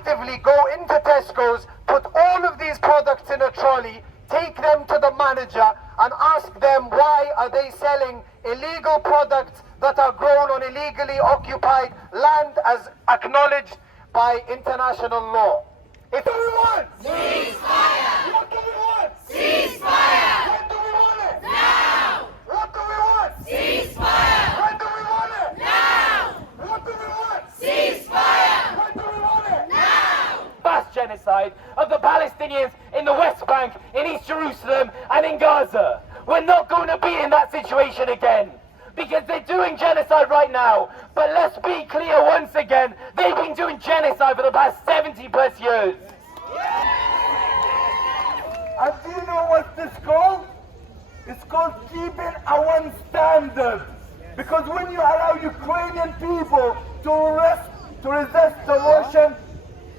proactively go into Tesco's, put all of these products in a trolley, take them to the manager and ask them why are they selling illegal products that are grown on illegally occupied land as acknowledged by international law. What do we want? Ceasefire! What do we want? Ceasefire! When do we want it? Now! What do we want? Ceasefire! When do we want it? Now! What do we want? Ceasefire! When do we want it? Now! Mass genocide of the Palestinians in the West Bank, in East Jerusalem and in Gaza. We're not going to be in that situation again, because they're doing genocide right now. But let's be clear once again, they've been doing genocide for the past 70 plus years. And do you know what this called? It's called keeping our standards. Because when you allow Ukrainian people to resist the Russian,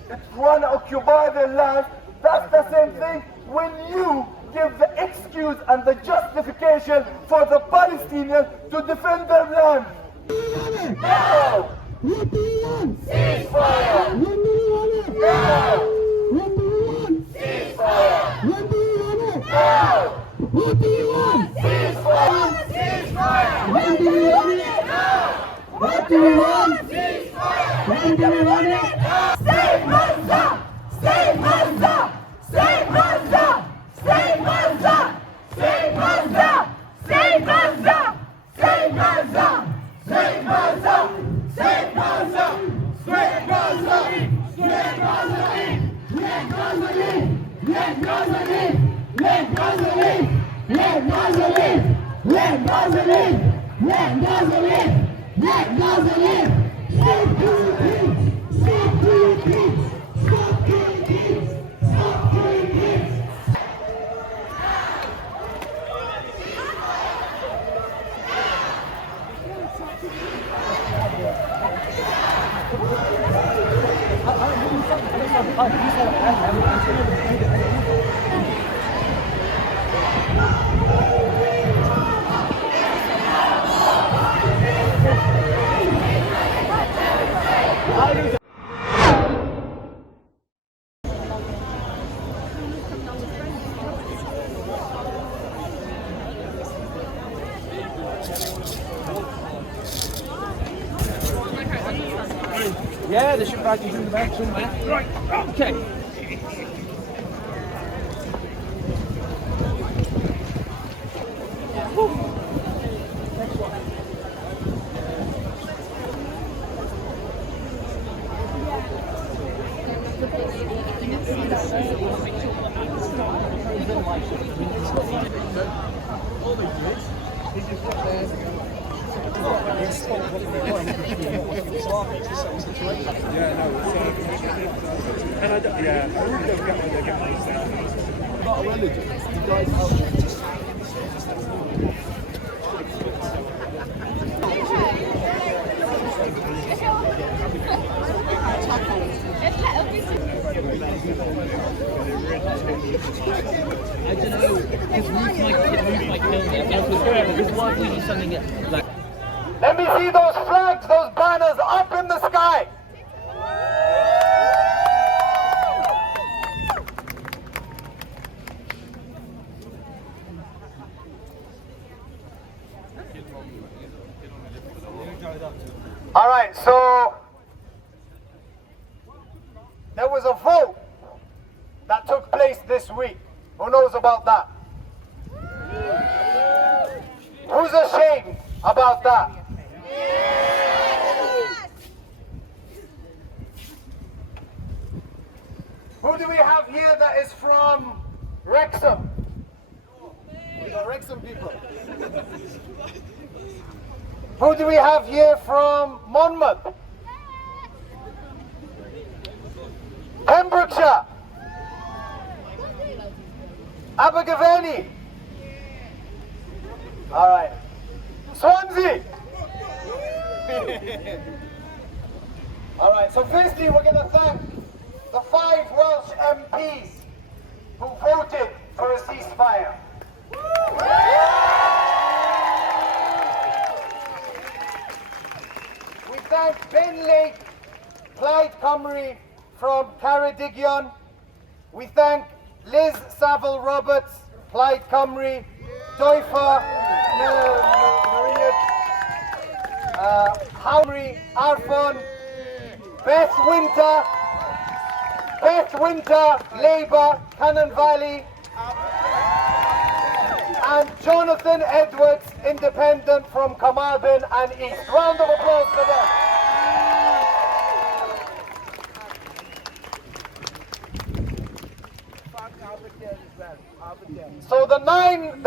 it's trying to occupy their land, that's the same thing when you give the excuse and the justification for the Palestinians to defend their land. Now! What do you want? Ceasefire! When do you want it? Now! What do you want? Ceasefire! When do you want it? Now! What do you want? Ceasefire! Ceasefire! When do you want it? Now! What do you want? Ceasefire! When do you want it? Save Gaza! Save Gaza! Save Gaza! Save Gaza! Save Gaza! Save Gaza! Save Gaza! Save Gaza! Save Gaza! Save Gaza! Save Gaza! Let Gaza live! Let Gaza live! Let Gaza live! Let Gaza live! Let Gaza live! Let Gaza live! Let Gaza live! Stop killing kids! Stop killing kids! Stop killing kids! Stop killing kids! Yeah, the ship bag is in the back somewhere. Right, okay. I don't know, because Ruth might kill me. That's what's going on, because why would we do something like... Let me see those flags, those banners up in the sky. All right, so there was a vote that took place this week. Who knows about that? Who's ashamed about that? Who do we have here that is from Wrexham? We got Wrexham people. Who do we have here from Monmouth? Pembrokeshire? Abergavenny? All right. Swansea? All right, so firstly we're going to thank the 5 Welsh MPs who voted for a ceasefire. We thank Ben Lake, Clyde Cymru, from Cardiff. We thank Liz Saville Roberts, Plaid Cymru, Doifa, Howry, Arfon, Beth Winter, Labour, Cannon Valley, and Jonathan Edwards, Independent from Carmarthen and East. Round of applause for them. So the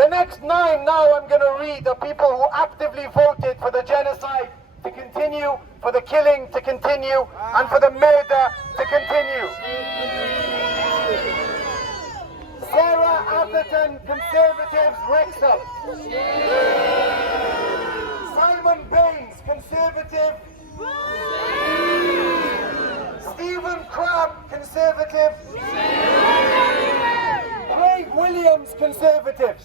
next nine now I'm going to read are people who actively voted for the genocide to continue, for the killing to continue, and for the murder to continue. Sarah Atherton, Conservatives, Wrexham. Simon Baines, Conservative. Stephen Crabb, Conservative. Craig Williams, Conservative.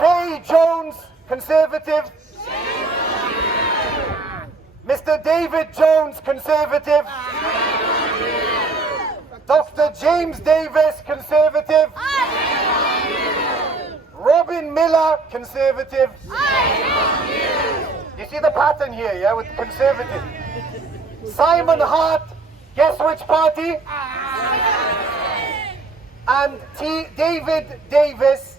Faye Jones, Conservative. Mr. David Jones, Conservative. Dr. James Davis, Conservative. Robin Miller, Conservative. You see the pattern here, yeah, with Conservative. Simon Hart, guess which party? And David Davis.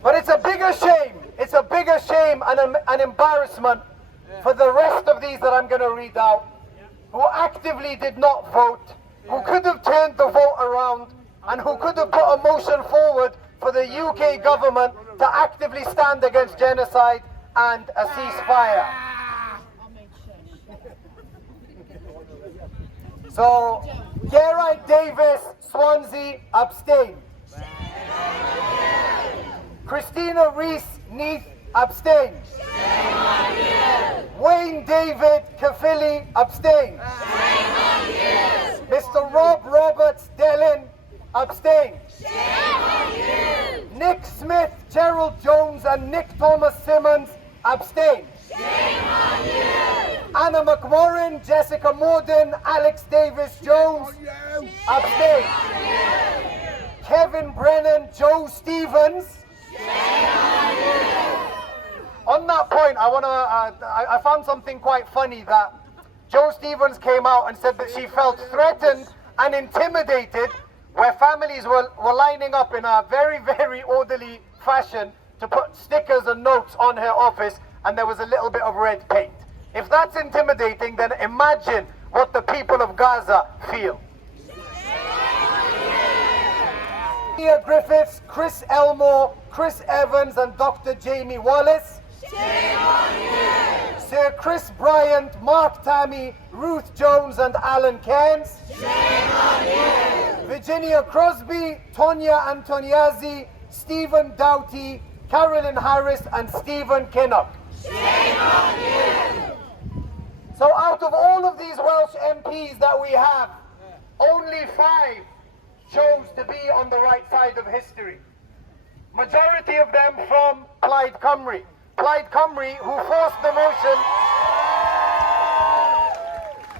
But it's a bigger shame. It's a bigger shame and an embarrassment for the rest of these that I'm going to read out, who actively did not vote, who could have turned the vote around, and who could have put a motion forward for the UK government to actively stand against genocide and a ceasefire. So, Gerard Davis, Swansea, abstain. Christina Rees, Neath, abstain. Wayne David, Caerphilly, abstain. Mr. Rob Roberts, Dellin, abstain. Nick Smith, Gerald Jones, and Nick Thomas Simmons, abstain. Anna McMorrin, Jessica Morden, Alex Davis Jones, abstain. Kevin Brennan, Joe Stevens. On that point, I found something quite funny, that Joe Stevens came out and said that she felt threatened and intimidated where families were lining up in a very, very orderly fashion to put stickers and notes on her office, and there was a little bit of red paint. If that's intimidating, then imagine what the people of Gaza feel. Mia Griffiths, Chris Elmore, Chris Evans, and Dr. Jamie Wallace. Sir Chris Bryant, Mark Tammy, Ruth Jones, and Alan Cairns. Virginia Crosby, Tonya Antoniazzi, Stephen Doughty, Carolyn Harris, and Stephen Kinnock. So out of all of these Welsh MPs that we have, only 5 chose to be on the right side of history. Majority of them from Plaid Cymru. Plaid Cymru who forced the motion.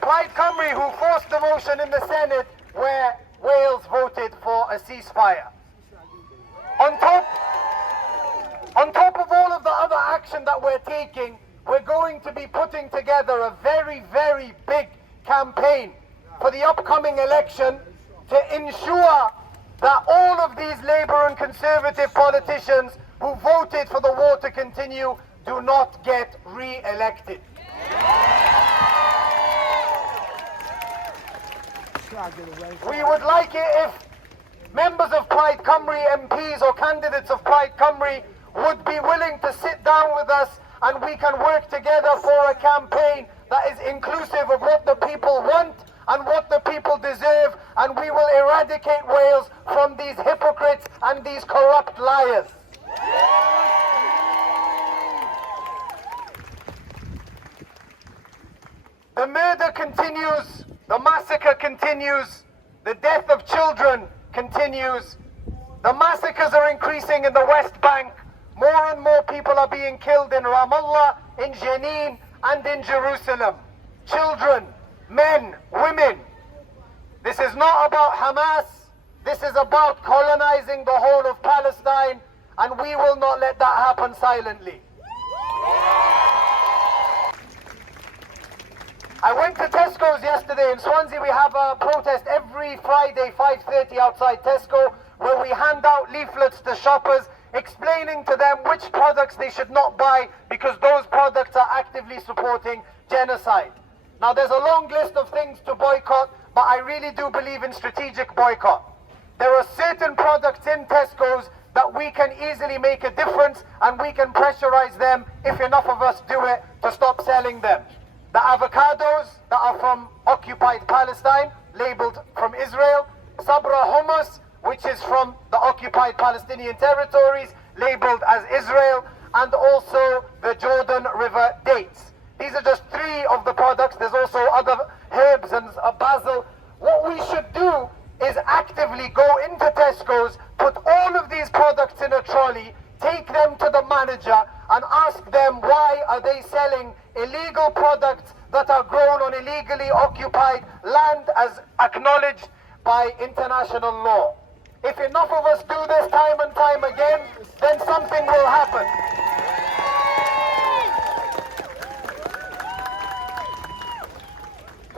Plaid Cymru who forced the motion in the Senate where Wales voted for a ceasefire. On top of all of the other action that we're taking, we're going to be putting together a very, very big campaign for the upcoming election to ensure that all of these Labour and Conservative politicians who voted for the war to continue do not get re-elected. We would like it if members of Plaid Cymru, MPs or candidates of Plaid Cymru would be willing to sit down with us and we can work together for a campaign that is inclusive of what the people want and what the people deserve, and we will eradicate Wales from these hypocrites and these corrupt liars. The murder continues, the massacre continues, the death of children continues, the massacres are increasing in the West Bank, more and more people are being killed in Ramallah, in Jenin, and in Jerusalem. Children, men, women. This is not about Hamas. This is about colonizing the whole of Palestine, and we will not let that happen silently. I went to Tesco's yesterday in Swansea. We have a protest every Friday, 5:30 outside Tesco, where we hand out leaflets to shoppers explaining to them which products they should not buy because those products are actively supporting genocide. Now there's a long list of things to boycott, but I really do believe in strategic boycott. There are certain products in Tesco's that we can easily make a difference, and we can pressurize them if enough of us do it to stop selling them. The avocados that are from occupied Palestine, labeled from Israel. Sabra hummus, which is from the occupied Palestinian territories, labeled as Israel. And also the Jordan River dates. These are just 3 of the products. There's also other herbs and basil. What we should do is actively go into Tesco's, put all of these products in a trolley, take them to the manager and ask them why are they selling illegal products that are grown on illegally occupied land as acknowledged by international law. If enough of us do this time and time again, then something will happen.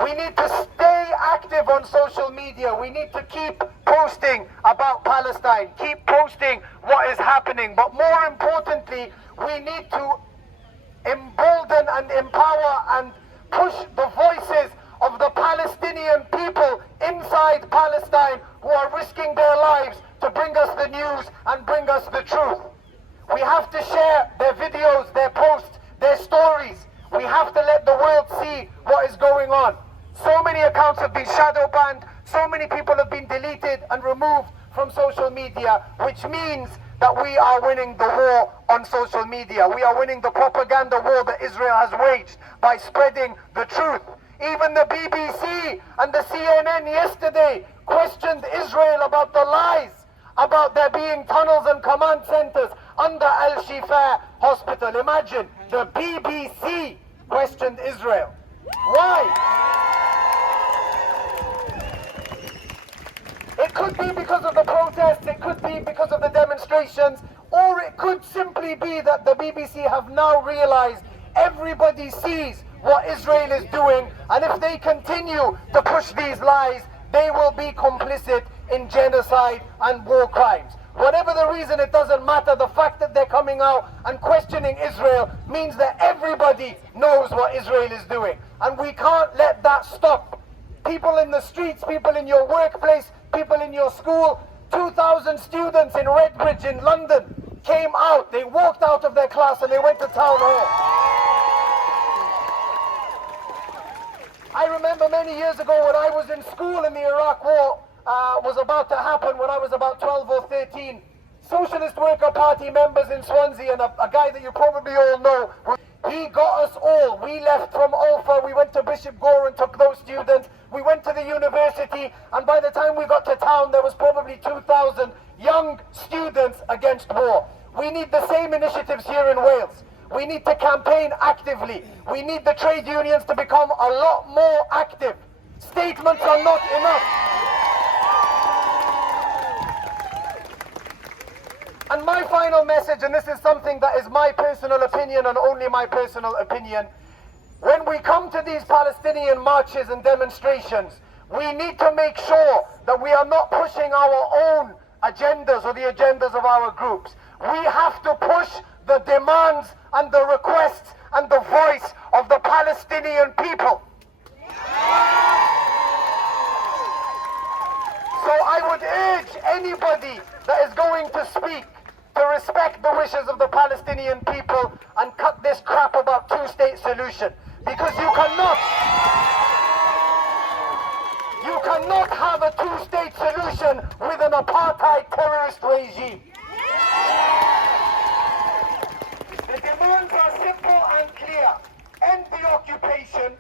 We need to stay active on social media. We need to keep posting about Palestine, keep posting what is happening. But more importantly, we need to embolden and empower and push the voices of the Palestinian people inside Palestine who are risking their lives to bring us the news and bring us the truth. We have to share their videos, their posts, their stories. We have to let the world see what is going on. So many accounts have been shadow banned, so many people have been deleted and removed from social media, which means that we are winning the war on social media. We are winning the propaganda war that Israel has waged by spreading the truth. Even the BBC and the CNN yesterday questioned Israel about the lies about there being tunnels and command centers under Al-Shifa hospital. Imagine, the BBC questioned Israel. Why? It could be because of the protests, it could be because of the demonstrations, or it could simply be that the BBC have now realized everybody sees what Israel is doing, and if they continue to push these lies, they will be complicit in genocide and war crimes. Whatever the reason, it doesn't matter. The fact that they're coming out and questioning Israel means that everybody knows what Israel is doing. And we can't let that stop. People in the streets, people in your workplace, people in your school, 2,000 students in Redbridge in London came out. They walked out of their class and they went to town hall. I remember many years ago when I was in school and the Iraq War was about to happen, when I was about 12 or 13. Socialist Worker Party members in Swansea, and a guy that you probably all know, he got us all. We left from Ulfa, we went to Bishop Gore and took those students. We went to the university, and by the time we got to town, there was probably 2,000 young students against war. We need the same initiatives here in Wales. We need to campaign actively. We need the trade unions to become a lot more active. Statements are not enough. And my final message, and this is something that is my personal opinion and only my personal opinion, when we come to these Palestinian marches and demonstrations, we need to make sure that we are not pushing our own agendas or the agendas of our groups. We have to push the demands and the requests and the voice of the Palestinian people. So I would urge anybody that is going to speak to respect the wishes of the Palestinian people and cut this crap about two-state solution. Because you cannot have a two-state solution with an apartheid terrorist regime. The demands are simple and clear. End the occupation,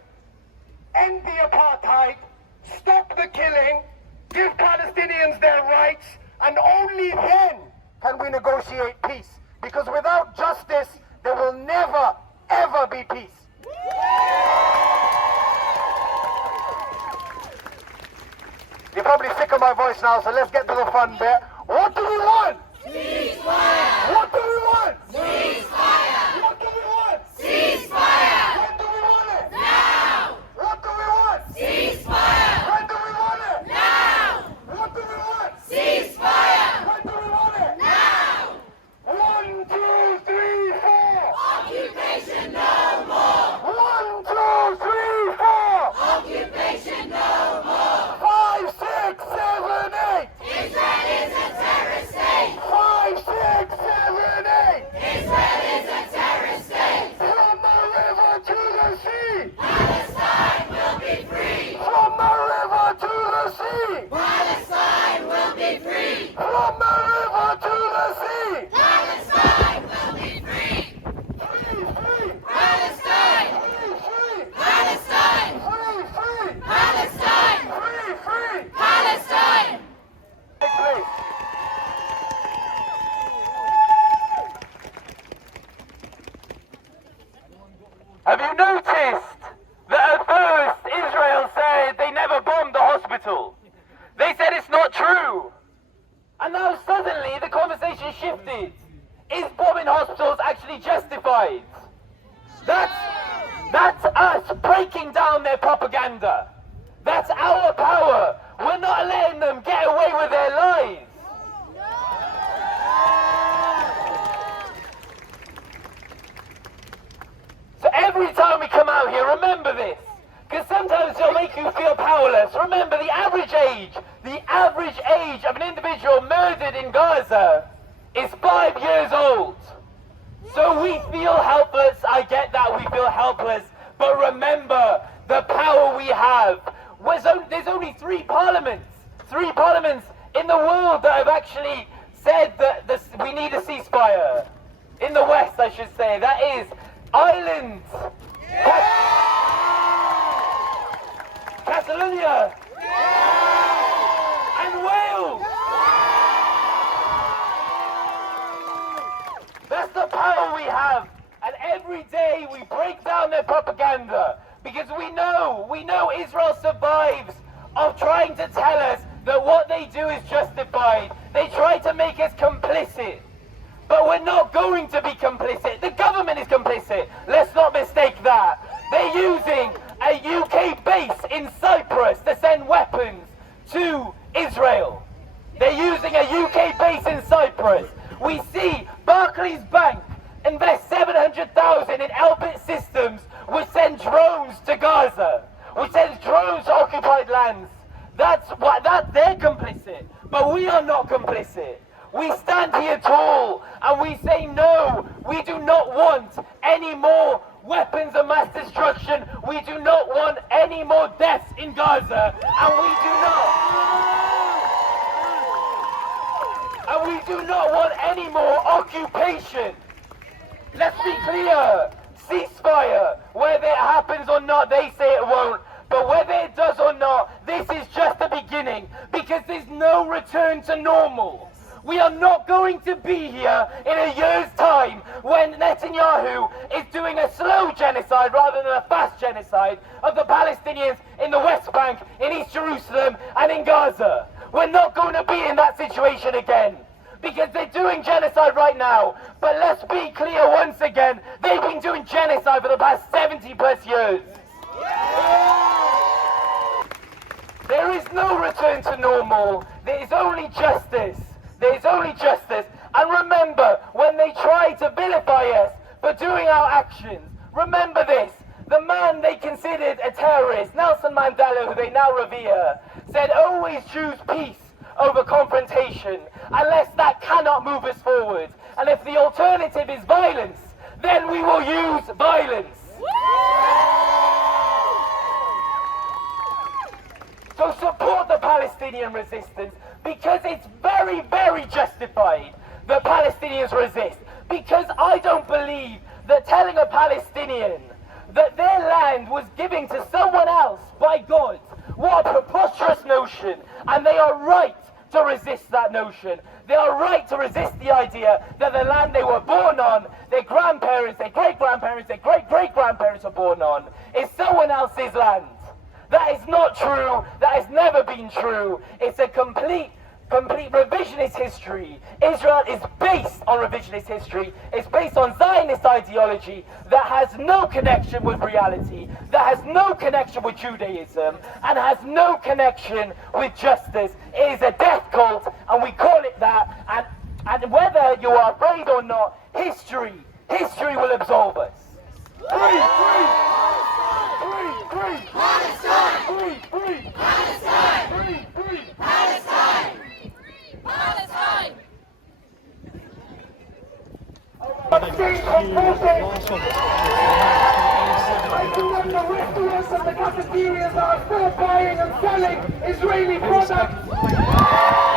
end the apartheid, stop the killing, give Palestinians their rights, and only then can we negotiate peace. Because without justice, there will never, ever be peace. probably sick of my voice now, so let's get to the fun bit. What do we want? Ceasefire! What do we want? Ceasefire! What do we want? Ceasefire! When do we want it? Now! What do we want? Ceasefire! When do we want it? Now! What do we want? Ceasefire! When do we want it? Now! 1, 2, 3, 4. Occupation no more! 1, 2, 3, 4. Occupation no more! 5, 6, 7, 8. Israel is a terrorist state! 5, 6, 7, 8. Israel is a terrorist state! From the river to the sea. Palestine will be free! From the river to the sea. Palestine will be free! From the river to the sea. Palestine will be free! Free, free. Palestine! Free, free. Palestine! Free, free. Palestine! Free, free. Palestine! Take place. Have you noticed that at first Israel said they never bombed the hospital? They said it's not true. And now suddenly the conversation shifted. Is bombing hospitals actually justified? That's us breaking down their propaganda. That's our power. We're not letting them get away with their lies. So every time we come out here, remember this. Because sometimes it'll make you feel powerless. Remember, the average age of an individual murdered in Gaza is 5 years old. So we feel helpless. I get that we feel helpless. But remember the power we have. There's only 3 parliaments in the world that have actually said that we need a ceasefire. In the West, I should say. That is Ireland, Catalonia, and Wales. That's the power we have. And every day we break down their propaganda because we know Israel survives of trying to tell us that what they do is justified. They try to make us complicit. But we're not going to be complicit. The government is complicit. Let's not mistake that. They're using a UK base in Cyprus to send weapons to Israel. They're using a UK base in Cyprus. We see Barclays Bank invest 700,000 in Elbit Systems, which send drones to Gaza, which sends drones to occupied lands. They're complicit. But we are not complicit. We stand here tall and we say no, we do not want any more weapons of mass destruction. We do not want any more deaths in Gaza. And we do not want any more occupation. Let's be clear. Ceasefire, whether it happens or not, they say it won't. But whether it does or not, this is just the beginning because there's no return to normal. We are not going to be here in a year's time when Netanyahu is doing a slow genocide rather than a fast genocide of the Palestinians in the West Bank, in East Jerusalem and in Gaza. We're not going to be in that situation again because they're doing genocide right now. But let's be clear once again, they've been doing genocide for the past 70 plus years. There is no return to normal. There is only justice. There is only justice. And remember, when they try to vilify us for doing our actions, remember this. The man they considered a terrorist, Nelson Mandela, who they now revere, said always choose peace over confrontation, unless that cannot move us forward. And if the alternative is violence, then we will use violence. So support the Palestinian resistance because it's very, very justified that Palestinians resist. Because I don't believe that telling a Palestinian that their land was given to someone else by God, what a preposterous notion. And they are right to resist that notion. They are right to resist the idea that the land they were born on, their grandparents, their great-grandparents, their great-great-grandparents were born on, is someone else's land. That is not true. That has never been true. It's a complete revisionist history. Israel is based on revisionist history. It's based on Zionist ideology that has no connection with reality, that has no connection with Judaism, and has no connection with justice. It is a death cult, and we call it that. And whether you are afraid or not, history will absolve us. Free! Palestine! Free! Palestine! Free! Palestine! Palestine! I do want the restaurants and the cafeterias are still buying and selling Israeli products.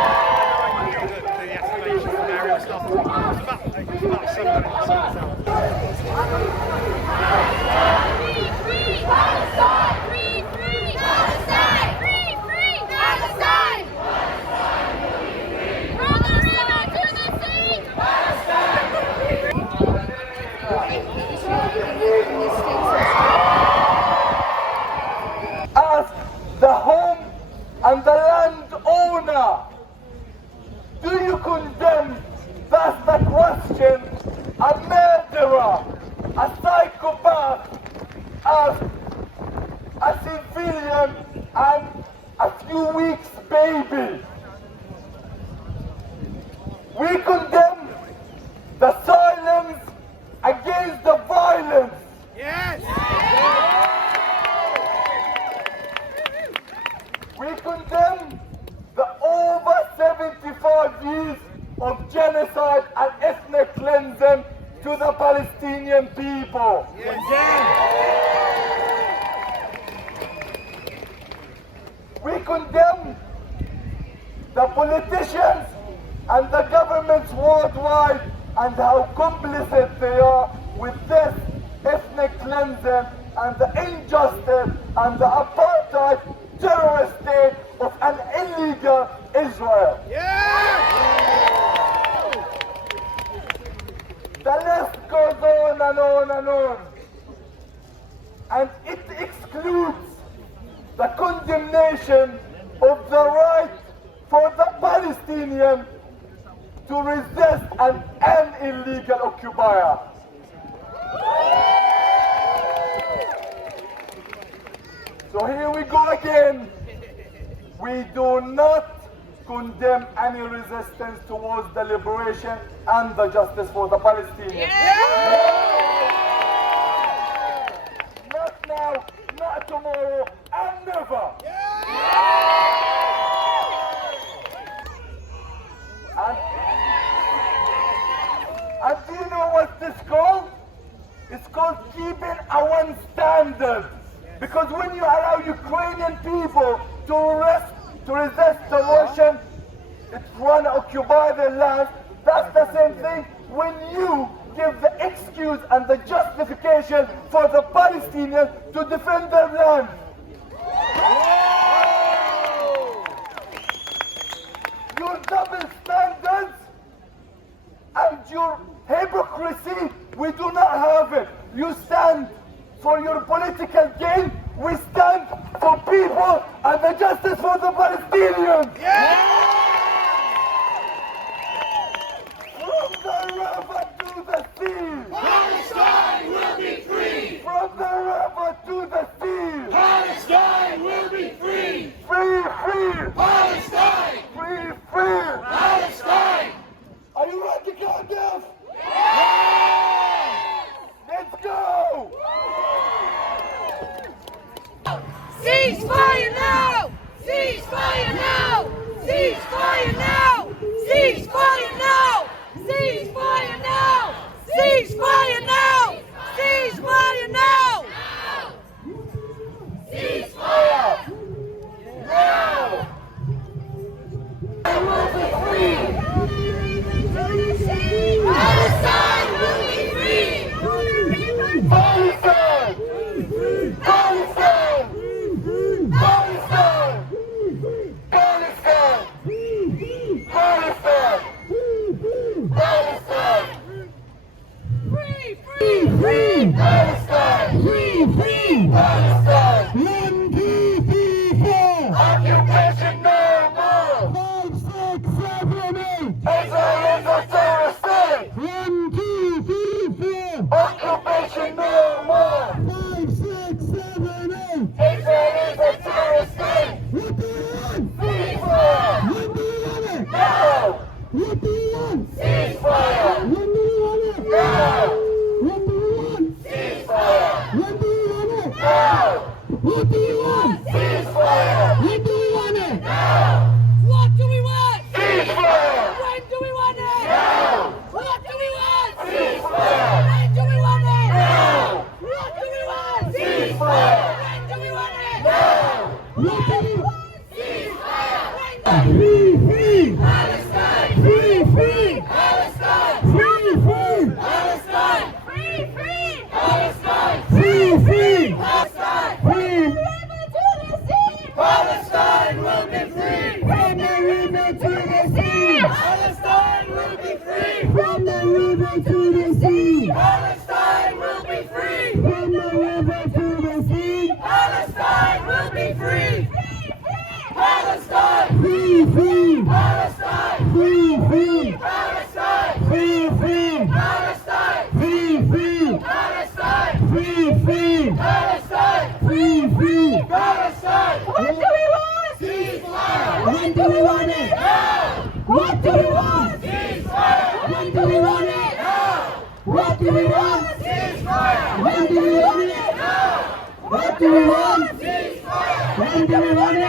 Palestine! Free! Palestine! Free! Palestine! From the river to the sea! Ask the home and the landowner, do you condemn, that's the question, a murderer, a psychopath, as a civilian and a few weeks baby? We condemn the silence against the violence. We condemn the over 75 years of genocide and ethnic cleansing to the Palestinian people. We condemn the politicians and the governments worldwide and how complicit they are with this ethnic cleansing and the injustice and the apartheid terrorist state of an illegal Israel. The list goes on and on and on. And it excludes the condemnation of the right for the Palestinian to resist an illegal occupier. So here we go again. We do not condemn any resistance towards the liberation and the justice for the Palestinians. Not now, not tomorrow, and never. And do you know what this called? It's called keeping our standards. Because when you allow Ukrainian people to resist the Russian, it's trying to occupy their land, that's the same thing when you give the excuse and the justification for the Palestinians to defend their land. Your double standards and your hypocrisy, we do not have it. You stand for your political gain, we stand for people and the justice for the Palestinians. From the river to the sea, Palestine will be free! from the river to the sea, Palestine will be free! free! Palestine! Free! Palestine! Are you ready, Cardiff? Let's go! Ceasefire now! Ceasefire now! Ceasefire now! Ceasefire now! Ceasefire now! Ceasefire now! Ceasefire now! Ceasefire now! Palestine will be free! Palestine! Palestine! Palestine! Palestine! Palestine! Palestine! Free! Free! Free! Palestine! Free! Free! Palestine! One, two, Occupation no more. 5, 6, 7, 8. Israel is a terrorist state. What do you want? Ceasefire. When do you want it? No. What do you want? Ceasefire. When do you want it? No. What do you want? Ceasefire. When do you want it? No. What do you want? Ceasefire. When do you want it? No. What do we want? Ceasefire. When do we want it? No. What do we want? Ceasefire. When do we want it? No. What do we want? Ceasefire. When do we want it? No. What do you want? Ceasefire. Free, free! Palestine. Free, free! Palestine. Free, free! Palestine. Free, free. Palestine. Free, free! Palestine. Free! Palestine will be free. From the river to the sea! Palestine will be free. From the river to the sea! Palestine will be free. From the river to the sea! Palestine will be free. Palestine. Free, free! Palestine. Free, free! Palestine. Free, free! Palestine. Free, free! Palestine. Free, free! Palestine. Free, free! Palestine. What do we want? Ceasefire. When do we want it? Now. What do we want? Ceasefire. When do we want it? Now. What do we want? Ceasefire. When do we want it? Now. What do we want? Ceasefire. When do we want it?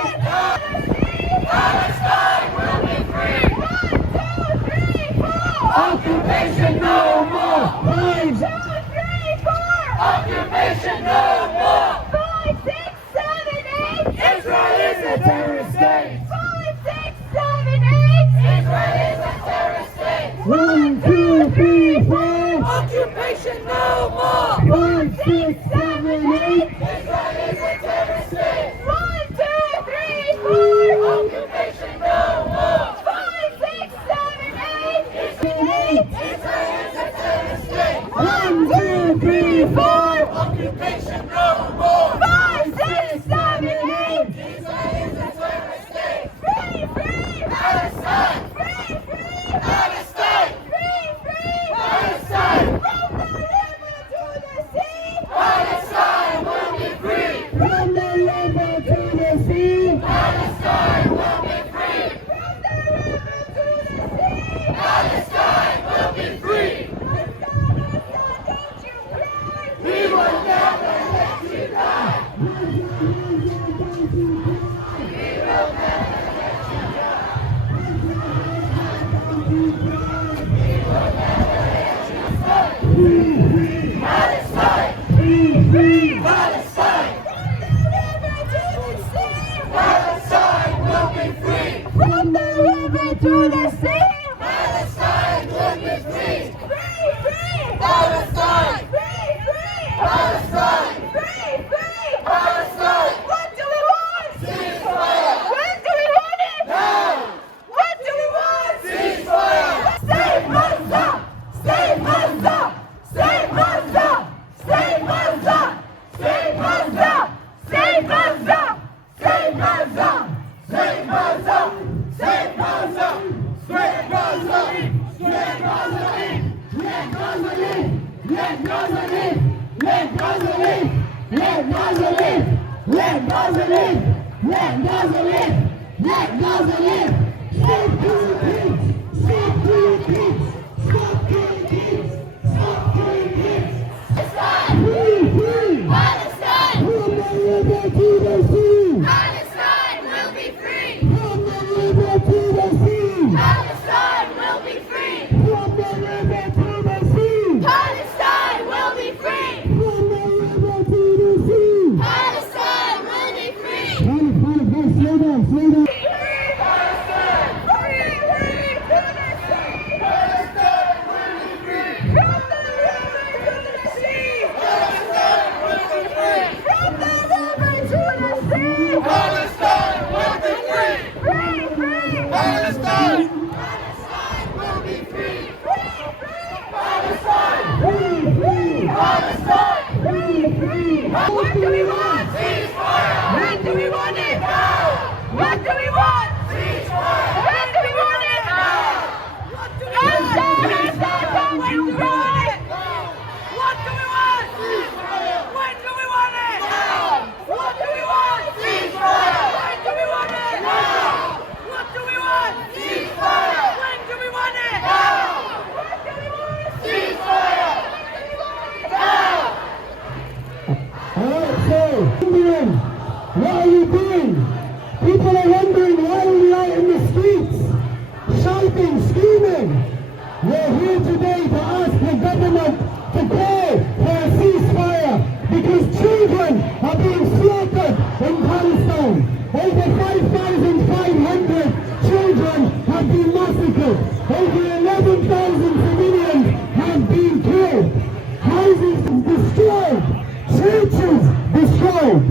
Palestine will be free. 1, 2, 3, 4. Occupation no more. 5, 2, 3, 4. Occupation no more. 5, 6, 7, 8. Israel is a terrorist state. 5, 6, 7, 8. Israel is a terrorist state. 1, 2, 3, 4. Occupation no more. 5, 6, 7, 8. Israel is a terrorist state. 1, 2, 3, 4. Occupation no more. 5, 6, 7, 8. Israel is a terrorist state. 1, 2, 3, 4. Occupation no more. 5, 6, 7, 8. Israel is a terrorist state. Free, free. Palestine. Free, free. Palestine. Free, free. Palestine. From the river to the sea. Palestine will be free. From the river to the sea! Palestine will be free. From the river to the sea. Palestine will be free. Don't you cry. We will never let you die. Palestine. Palestine. Palestine will be free. From the river to the sea. Palestine will be free. Free, free. Palestine. Free, free. Palestine. Free, free. Palestine. What do we want? Ceasefire. When do we want it? Now. What do we want? Ceasefire. Save Gaza! Save Gaza! Save Gaza! Save Gaza! Save Gaza! Save Gaza! Save Gaza. Save Gaza. Save Gaza. Save Gaza. Save Gaza. Let Gaza live! Let Gaza live! Let Gaza live! Let Gaza live! Let Gaza live! Let Gaza live! Let Gaza live! Stop killing kids! Stop killing kids! Stop killing kids! Stop killing kids! Free, free! Palestine! From the river to the sea! Palestine will be free! From the river to the sea! Palestine will be free! From the river to the sea! Palestine will be free! From the river to the sea! Palestine will be free! Cardiff, guys, slow down, slow down. Free! Free, free to the sea! Palestine will be free. From the river to the sea! Palestine will be free. From the river to the sea! Palestine will be free. Free, free! Palestine. Palestine will be free! Palestine. Free, free! Palestine. Free, free! What do we want? Ceasefire. When do we want it? Now! What do we want? Ceasefire. When do we want it? Now! What do we want? When do we want it? What do we time to ask the government to call for a ceasefire because children are being slaughtered in Palestine. Over 5,500 children have been massacred. Over 11,000 civilians have been killed. Houses destroyed. Churches destroyed.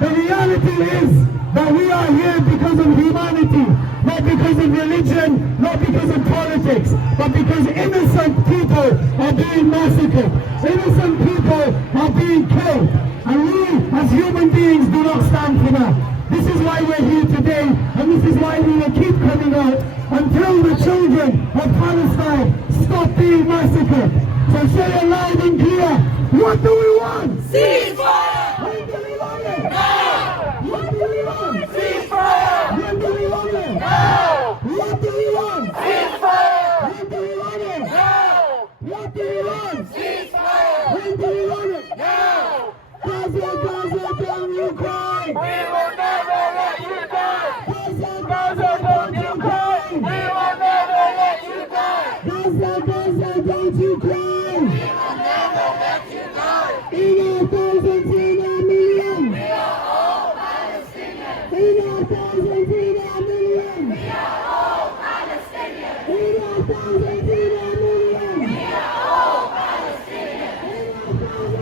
The reality is that we are here because of humanity, not because of religion, not because of politics, but because innocent people are being massacred. Innocent people are being killed. And we, as human beings, do not stand for that. This is why we're here today, and this is why we will keep coming out until the children of Palestine stop being massacred. So say it loud and clear. What do we want? Ceasefire! When do we want it? Now! What do we want? Ceasefire! When do we want it? Now! What do we want? Ceasefire! When do we want it? Now! What do we want? Ceasefire! When do we want it? Now! Gaza, Gaza, don't you cry! We will never let you die! Gaza, Gaza, don't you cry! We will never let you die! Gaza, Gaza, don't you cry! We will never let you die! In our thousands, in our millions! We are all Palestinians! In our thousands, in our millions! We are all Palestinians! In our thousands, in our millions! We are all Palestinians! In our thousands, in our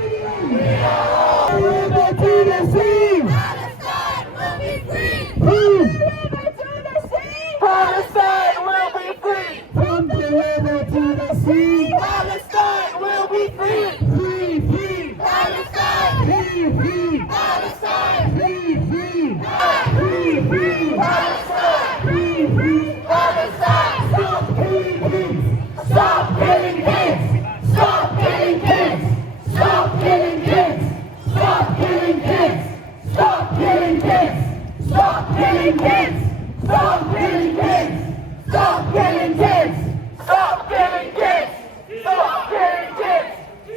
millions! We are all River to the sea! Palestine will be free! Free! River to the sea! Palestine will be free! From the river to the sea! Palestine will be free! Free, free! Palestine! Free, free! Palestine! Free, free! Free, free! Palestine! Free, free! Palestine! Stop killing kids! Stop killing kids! Stop killing kids! Stop killing kids! Stop killing kids! Stop killing kids! Stop killing kids! Stop killing kids! Stop killing kids! Stop killing kids! Stop killing kids!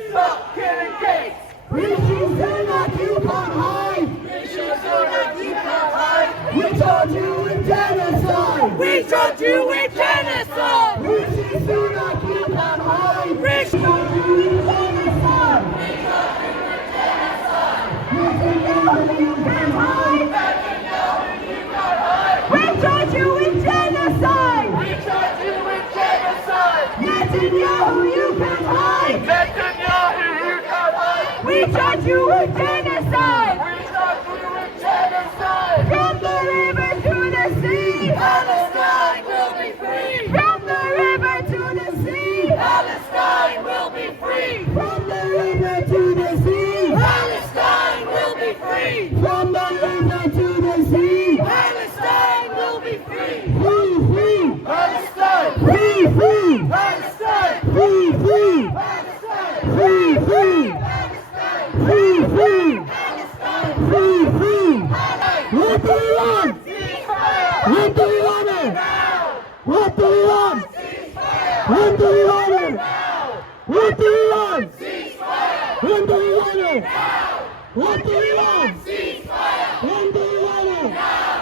Stop killing kids! Rishi Sunak, you can't hide! Rishi Sunak, you can't hide! We told you in genocide! We told you with genocide! Rishi Sunak, you can't hide! Rishi We told you in genocide! Netanyahu, you can't hide! We told you with genocide! We told you with genocide! Netanyahu, you can't hide! Netanyahu, you can't hide! We told you with genocide! We told you with genocide! From the river to the sea! Palestine will be free! From the river to the sea! Palestine will be free! From the river to the sea! Palestine will be free! From the river to the sea! Palestine will be free! Free, free! Palestine! Free, free! Palestine! Free, free! Palestine! Free, free! Palestine! Free, free! Palestine! Free, free! What do we want? Ceasefire! What do we want it? Now! What do we want? Ceasefire! When do we want it? Now! What do we want? Ceasefire! When do we want it? Now! What do we want? Ceasefire! When do we want it? Now!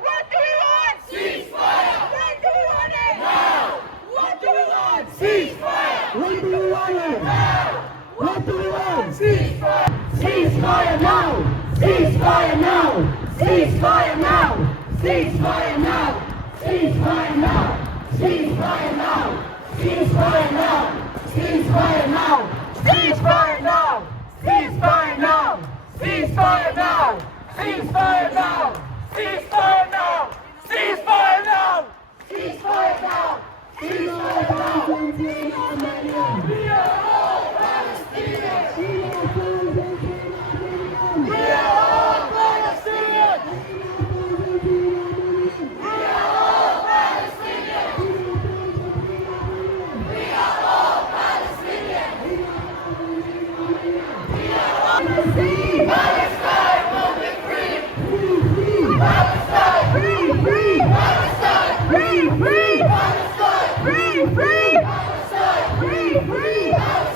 What do we want? Ceasefire! When do we want it? Now! What do we want? Ceasefire! When do we want it? Now! What do we want? Ceasefire! Ceasefire now! Ceasefire now! Ceasefire now! Ceasefire now! Ceasefire now! Ceasefire now! Ceasefire now! Ceasefire now! Ceasefire now! Ceasefire now! Ceasefire now! Ceasefire now! Ceasefire now! Ceasefire now! Ceasefire now! Ceasefire now! We are all Palestinians! We are all Palestinians! We are all Palestinians! We are all Palestinians! We are all Palestinians! Palestine will be free! Palestine! Free, free! Palestine! Free, free! Palestine! Free, free! Palestine! Free, free! Palestine!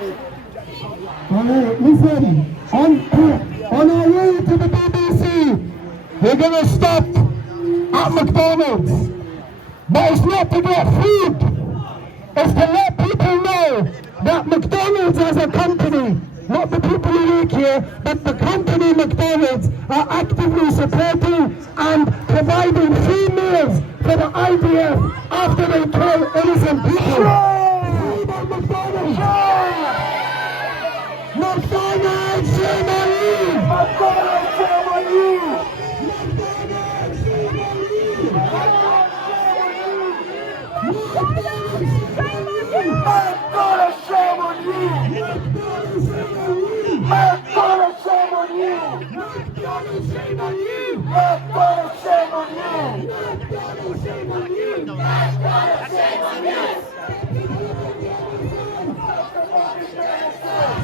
Alright, listen, on our way to the BBC, we're gonna stop at McDonald's. But it's not to get food, it's to let people know that McDonald's as a company, not the people who work here, but the company McDonald's are actively supporting and providing free meals for the IDF after they kill innocent people. McDonald's! McDonald's, shame on you! McDonald's, shame on you! McDonald's, shame on you! McDonald's, shame on you! McDonald's, shame on you! McDonald's, shame on you! McDonald's, shame on you! McDonald's, shame on you! McDonald's, shame on you!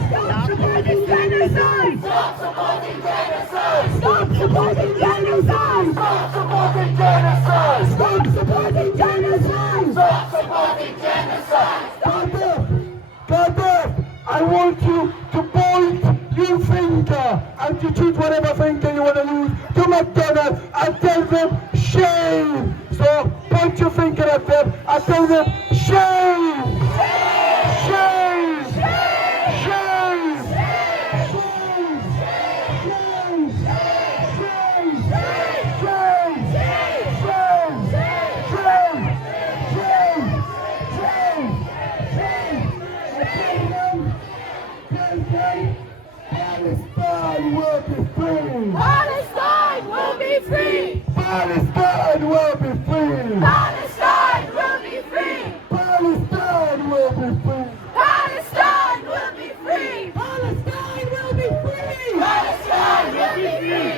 Stop supporting genocide! Stop supporting genocide! Stop supporting genocide! Stop supporting genocide! Stop supporting genocide! Stop supporting genocide! Cardiff, I want you to point your finger and to choose whatever finger you want to use to McDonald's and tell them shame. So point your finger at them and tell them shame. Shame. Shame. Palestine will be free! Palestine will be free! Palestine will be free! Palestine will be free! Palestine will be free! Palestine will be free! Palestine will be free! Palestine will be free!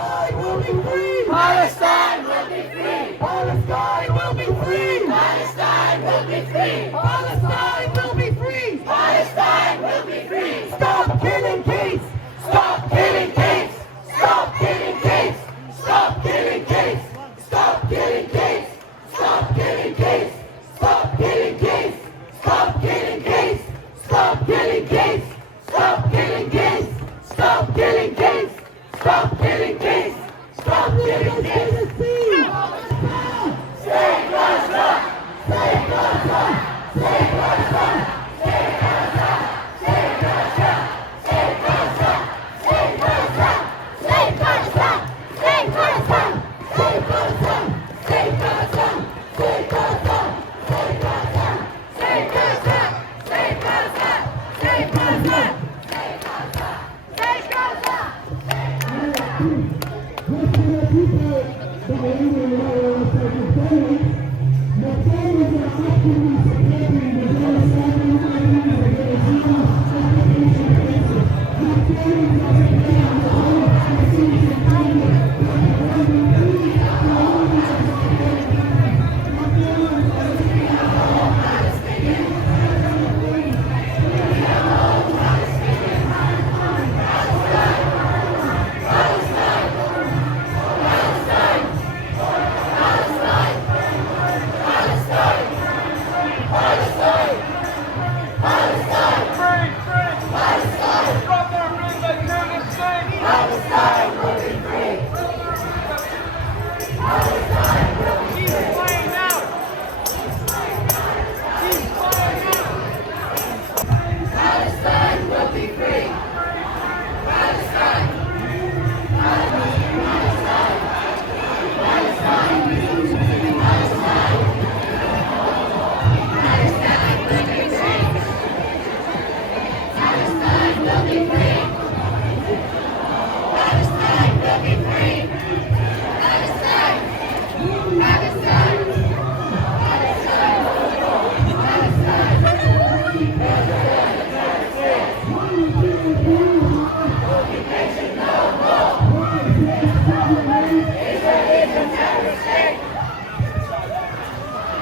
Palestine will be free! Palestine will be free! Palestine will be free! Palestine will be free! Palestine will be free! Palestine will be free! Stop killing kids! Stop killing kids! Stop killing kids! Stop killing kids! Stop killing kids! Stop killing kids! Stop killing kids! Stop killing kids! Stop killing kids! Stop killing kids! Stop killing kids! Stop killing kids! Stop killing kids! Save Gaza! Save Gaza! Save Gaza!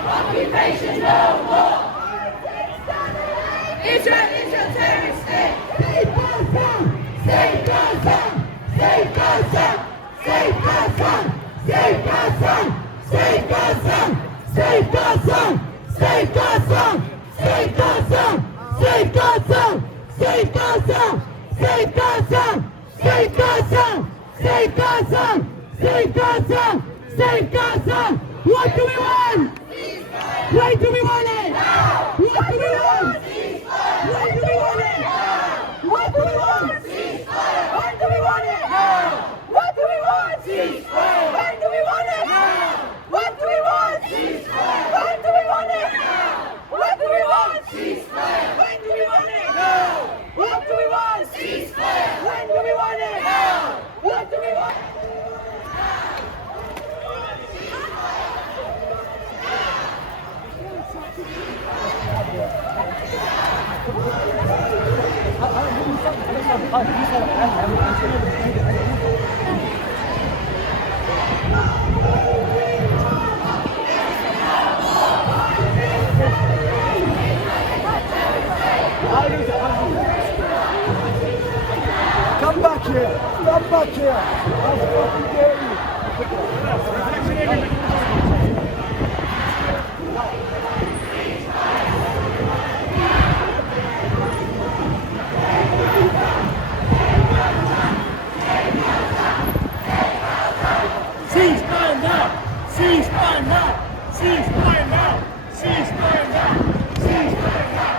Occupation no more! Israel is a terrorist state! Save Gaza! Save Gaza! Save Gaza! Save Gaza! Save Gaza! Save Gaza! What do we want? Why do we want it? What do we want? Why do we want it? What do we want? Why do we want it? What do we want? Why do we want it? What do we want? Why do we want it? What do we want? Why do we want it? What do we want? When do we want it? What do we want? Come back here! Come back here! I'll fucking get you! Ceasefire now! Ceasefire now! Ceasefire now! Ceasefire now! Ceasefire now!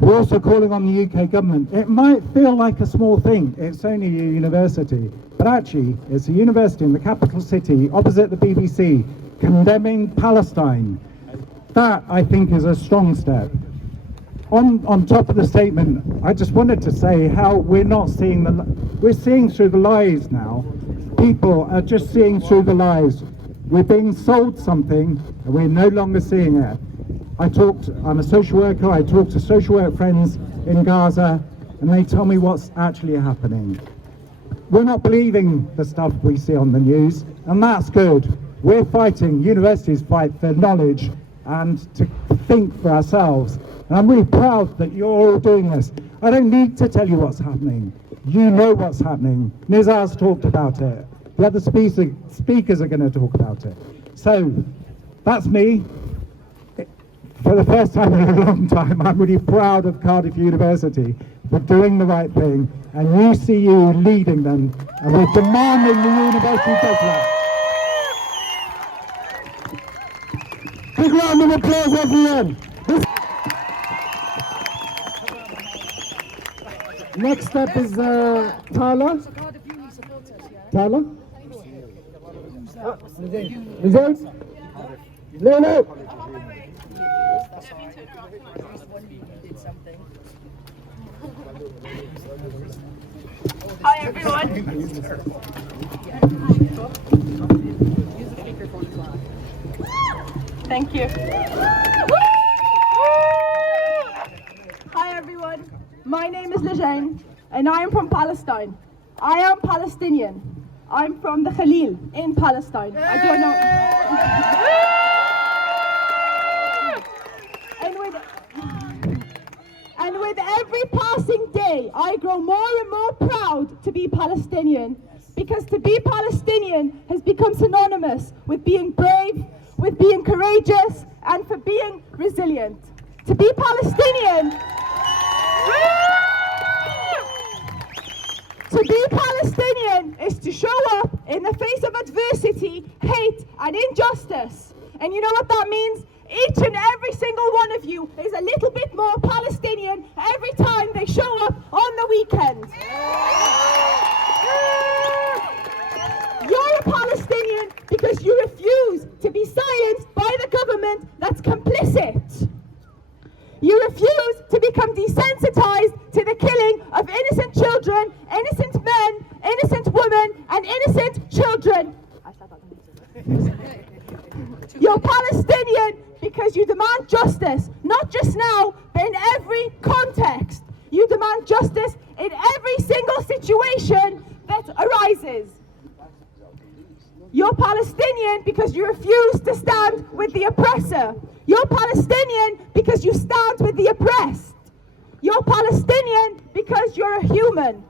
We're also calling on the UK government. It might feel like a small thing, it's only a university, but actually it's a university in the capital city opposite the BBC condemning Palestine. That, I think, is a strong step. On top of the statement, I just wanted to say how we're seeing through the lies now. People are just seeing through the lies. We're being sold something and we're no longer seeing it. I'm a social worker, I talk to social work friends in Gaza and they tell me what's actually happening. We're not believing the stuff we see on the news, and that's good. We're fighting, universities fight for knowledge and to think for ourselves. And I'm really proud that you're all doing this. I don't need to tell you what's happening. You know what's happening. Nizar's talked about it. The other speakers are going to talk about it. So, that's me. For the first time in a long time, I'm really proud of Cardiff University for doing the right thing, and you leading them, and we're demanding the university does that. Big round of applause, everyone. Next up is Tyler. Tyler? Results? No. Hi everyone. Thank you. Hi everyone. My name is Lejane and I am from Palestine. I am Palestinian. I'm from the Khalil in Palestine. I don't know. And with every passing day, I grow more and more proud to be Palestinian, because to be Palestinian has become synonymous with being brave, with being courageous, and for being resilient. To be Palestinian, is to show up in the face of adversity, hate, and injustice. And you know what that means? Each and every single one of you is a little bit more Palestinian every time they show up on the weekend. You're a Palestinian because you refuse to be silenced by the government that's complicit. You refuse to become desensitized to the killing of innocent children, innocent men, innocent women, and innocent children. You're Palestinian because you demand justice, not just now, but in every context. You demand justice in every single situation that arises. You're Palestinian because you refuse to stand with the oppressor. You're Palestinian because you stand with the oppressed. You're Palestinian because you're a human.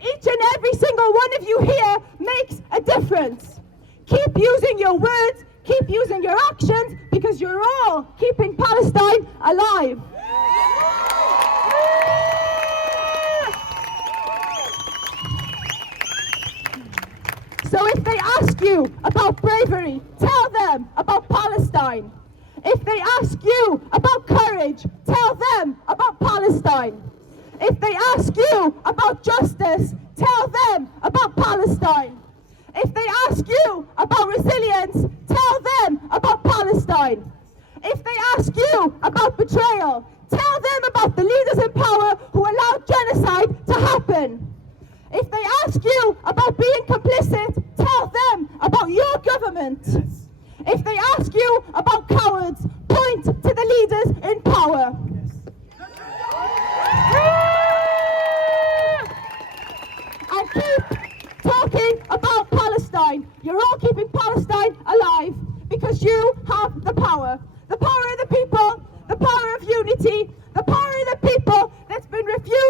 Each and every single one of you here makes a difference. Keep using your words, keep using your actions, because you're all keeping Palestine alive. So if they ask you about bravery, tell them about Palestine. If they ask you about courage, tell them about Palestine. If they ask you about justice, tell them about Palestine. If they ask you about resilience, tell them about Palestine. If they ask you about betrayal, tell them about the leaders in power who allowed genocide to happen. If they ask you about being complicit, tell them about your government. Yes. If they ask you about cowards, point to the leaders in power. Yes. And keep talking about Palestine. You're all keeping Palestine alive because you have the power. The power of the people, the power of unity, the power of the people that's been refused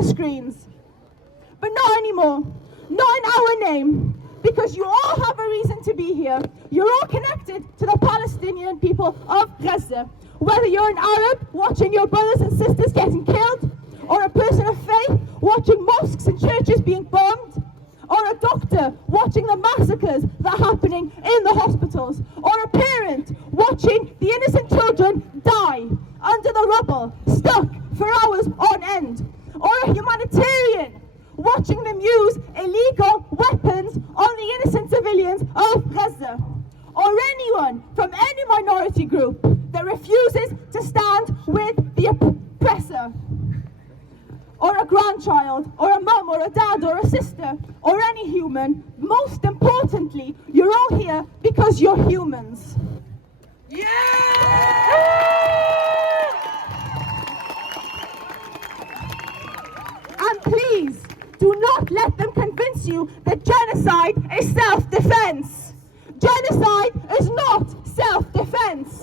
the screens. But not anymore. Not in our name. Because you all have a reason to be here. You're all connected to the Palestinian people of Gaza. Whether you're an Arab watching your brothers and sisters getting killed, or a person of faith watching mosques and churches being bombed, or a doctor watching the massacres that are happening in the hospitals, or a parent watching the innocent children die under the rubble, stuck for hours on end, or a humanitarian watching them use illegal weapons on the innocent civilians of Gaza, or anyone from any minority group that refuses to stand with the oppressor, or a grandchild, or a mum, or a dad, or a sister, or any human. Most importantly, you're all here because you're humans. And please, do not let them convince you that genocide is self-defense. Genocide is not self-defense.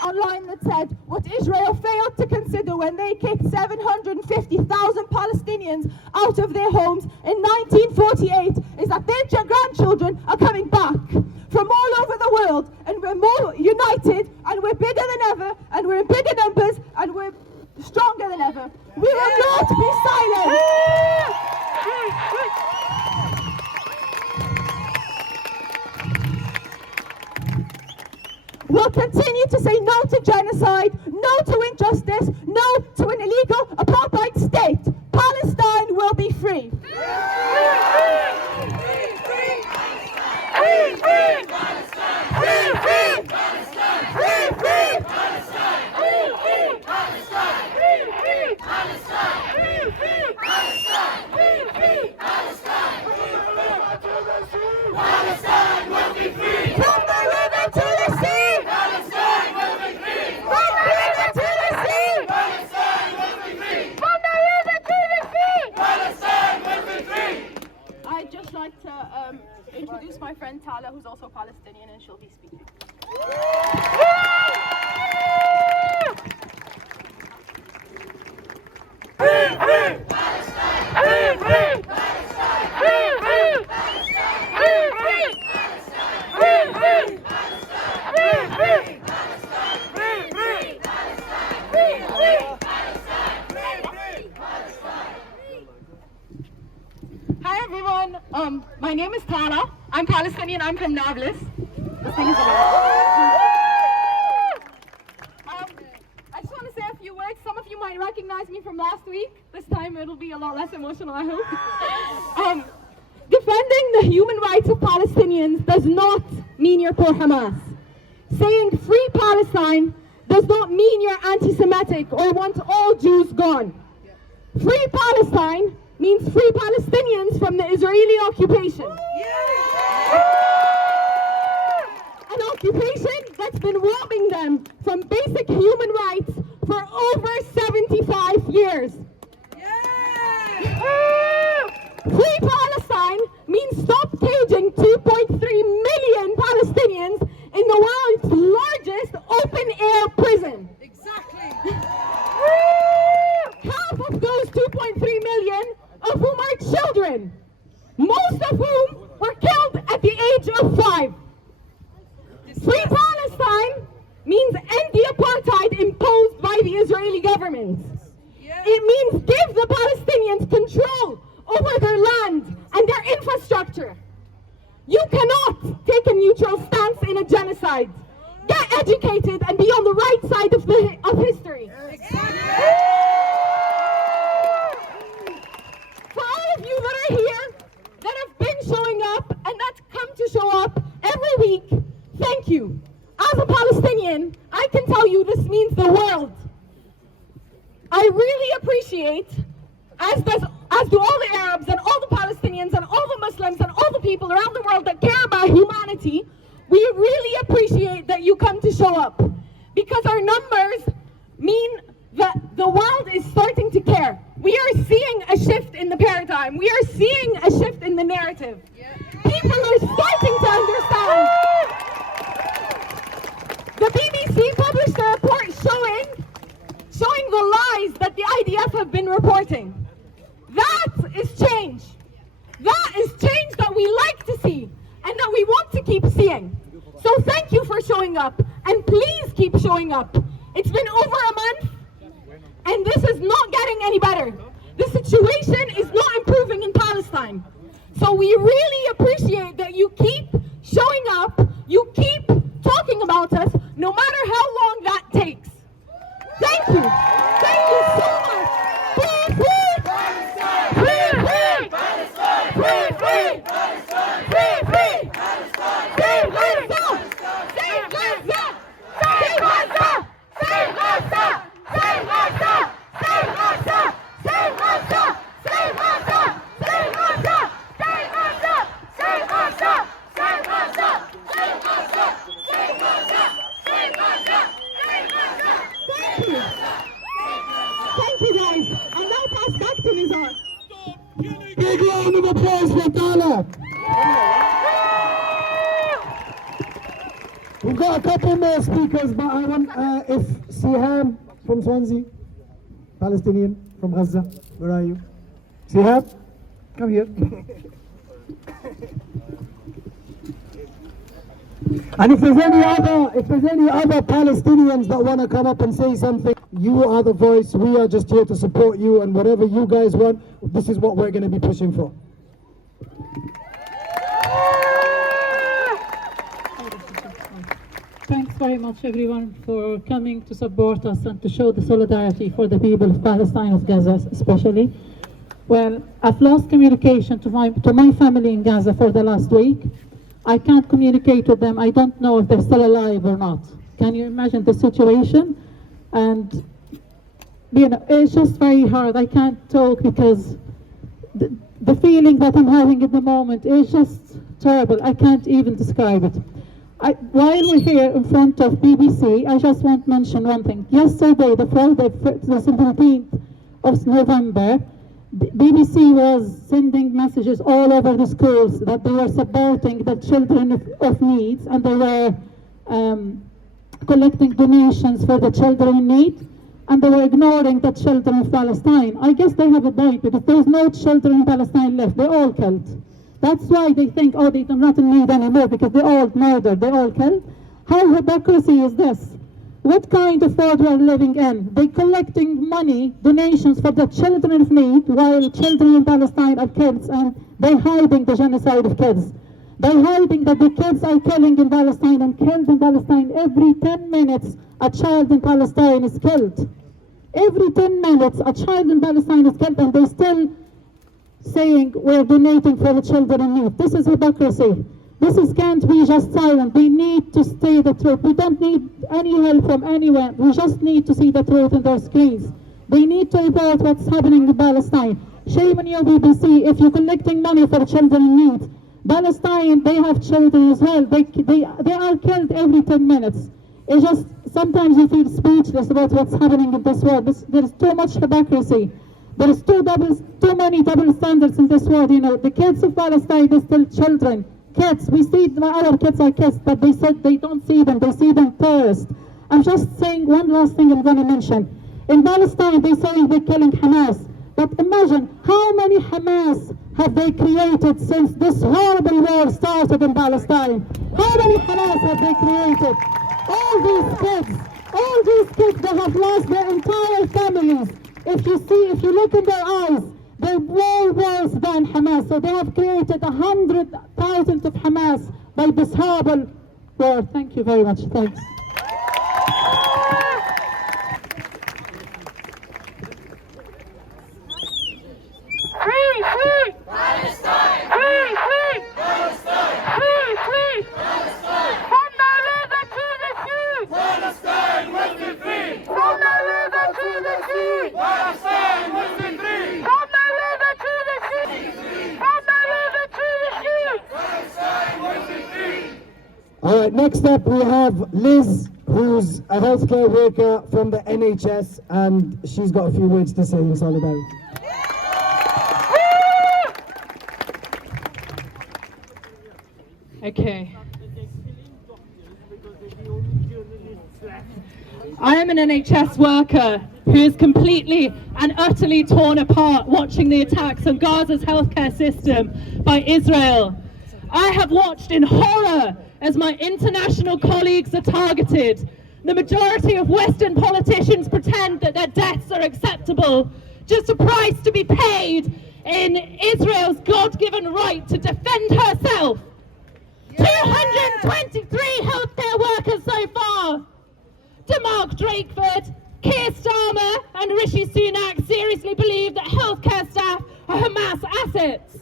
A line that said, what Israel failed to consider when they kicked 750,000 Palestinians out of their homes in 1948 is that their grandchildren are coming back from all over the world, and we're more united, and we're bigger than ever, and we're in bigger numbers, and we're stronger than ever. We will not be silent. We'll continue to say no to genocide, no to injustice, no to an illegal apartheid state. Palestine will be free. Palestine will be free! From the river to the sea! Palestine will be free! From the river to the sea! Palestine will be free! From the river to the sea! Palestine will be free! I'd just like to introduce my friend Tala, who's also Palestinian, and she'll be speaking. Free, free! Palestine! Free, free! Palestine! Free, free! Palestine! Free, free! Palestine! Free, free! Palestine! Free, free! Palestine! Free, free! Palestine! Free, free! Palestine! Free, free! Palestine! Hi everyone, my name is Tala. I'm Palestinian, I'm from Nablus. This thing is I just want to say a few words. Some of you might recognize me from last week. This time it'll be a lot less emotional, I hope. Defending the human rights of Palestinians does not mean you're pro-Hamas. Saying free Palestine does not mean you're anti-Semitic or want all Jews gone. Free Palestine means free Palestinians from the Israeli occupation. An occupation that's been robbing them from basic human rights for over 75 years. Free Palestine means stop caging 2.3 million Palestinians in the world's largest open-air prison. Exactly. Half of those 2.3 million of whom are children, most of whom were killed at the age of 5. Free Palestine means end the apartheid imposed by the Israeli government. It means give the Palestinians control over their land and their infrastructure. You cannot take a neutral stance in a genocide. Get educated and be on the right side of history. For all of you that are here, that have been showing up and that come to show up every week, thank you. As a Palestinian, I can tell you this means the world. I really appreciate, as do all the Arabs and all the Palestinians and all the Muslims and all the people around the world that care about humanity, we really appreciate that you come to show up. Because our numbers mean that the world is starting to care. We are seeing a shift in the paradigm. We are seeing a shift in the narrative. People are starting to understand. The BBC published a report showing the IDF have been reporting. That is change. That is change that we like to see and that we want to keep seeing. So thank you for showing up, and please keep showing up. It's been over a month and this is not getting any better. The situation is not improving in Palestine. So we really appreciate that you keep showing up, you keep talking about us, no matter how long that takes. Thank you. Thank you so much. Free, free! Palestine! Free, free! Palestine! Free, free! Palestine! Free, free! Palestine! Save Gaza! Save Gaza! Save Gaza! Save Gaza! Save Gaza! Save Gaza! Save Gaza! Save Gaza! Save Gaza! Save Gaza! Save Gaza! Save Gaza! Save Gaza! Save Gaza! Save Gaza! Save Gaza! Thank you. Thank you guys. And now SHARKTIME is on. Big round of applause for Tala. We've got a couple more speakers, but I want if Siham from Swansea, Palestinian from Gaza, where are you? Siham, come here. And if there's any other Palestinians that want to come up and say something, you are the voice. We are just here to support you, and whatever you guys want, this is what we're going to be pushing for. Thanks very much, everyone, for coming to support us and to show the solidarity for the people of Palestine, of Gaza especially. Well, I've lost communication to my family in Gaza for the last week. I can't communicate with them. I don't know if they're still alive or not. Can you imagine the situation? And it's just very hard. I can't talk because the feeling that I'm having at the moment is just terrible. I can't even describe it. While we're here in front of BBC, I just want to mention one thing. Yesterday, the Friday, the 17th of November, BBC was sending messages all over the schools that they were supporting the children of needs, and they were collecting donations for the children in need, and they were ignoring the children of Palestine. I guess they have a point, because there's no children in Palestine left. They're all killed. That's why they think, oh, they do not need anymore, because they're all murdered, they're all killed. How hypocrisy is this? What kind of world we are living in? They're collecting money, donations for the children of need, while children in Palestine are kids, and they're hiding the genocide of kids. They're hiding that the kids are killing in Palestine, and killed in Palestine. Every 10 minutes, a child in Palestine is killed. Every 10 minutes, a child in Palestine is killed, and they're still saying we're donating for the children in need. This is hypocrisy. Can't be just silent. They need to say the truth. We don't need any help from anyone. We just need to see the truth in their screens. They need to report what's happening in Palestine. Shame on you, BBC, if you're collecting money for children in need. Palestine, they have children as well. They are killed every 10 minutes. It's just, sometimes you feel speechless about what's happening in this world. There's too much hypocrisy. There's too many double standards in this world. You know, the kids of Palestine are still children. Kids, we see our kids are kids, but they said they don't see them. They see them terrorists. I'm just saying one last thing I'm going to mention. In Palestine, they say they're killing Hamas. But imagine how many Hamas have they created since this horrible war started in Palestine? How many Hamas have they created? All these kids, they have lost their entire families. If you look in their eyes, they're way worse than Hamas. So they have created 100,000 of Hamas by this horrible war. Thank you very much. Thanks. Free, free! Palestine! Free, free! Palestine! Free, free! Palestine! From the river to the sea! Palestine must be free! From the river to the sea! Palestine must be free! From the river to the sea! From the river to the sea! Palestine must be free! All right, next up we have Liz, who's a healthcare worker from the NHS, and she's got a few words to say in solidarity. Okay. I am an NHS worker who is completely and utterly torn apart watching the attacks on Gaza's healthcare system by Israel. I have watched in horror as my international colleagues are targeted. The majority of Western politicians pretend that their deaths are acceptable, just a price to be paid in Israel's God-given right to defend herself. 223 healthcare workers so far. Do Mark Drakeford, Keir Starmer and Rishi Sunak seriously believe that healthcare staff are Hamas assets?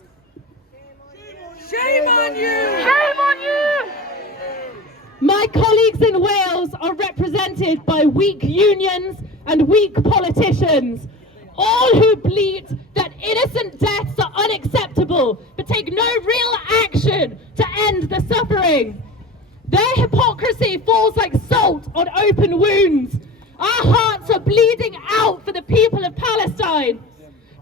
Shame on you! Shame on you! My colleagues in Wales are represented by weak unions and weak politicians, all who bleat that innocent deaths are unacceptable, but take no real action to end the suffering. Their hypocrisy falls like salt on open wounds. Our hearts are bleeding out for the people of Palestine.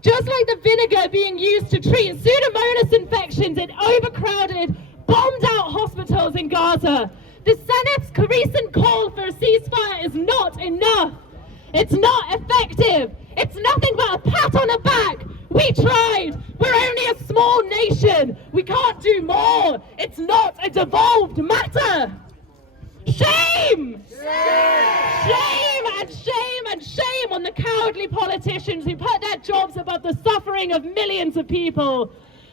Just like the vinegar being used to treat Pseudomonas infections in overcrowded, bombed-out hospitals in Gaza, the Senate's recent call for a ceasefire is not enough. It's not effective. It's nothing but a pat on the back. We tried. We're only a small nation. We can't do more. It's not a devolved matter. Shame! Shame and shame and shame on the cowardly politicians who put their jobs above the suffering of millions of people.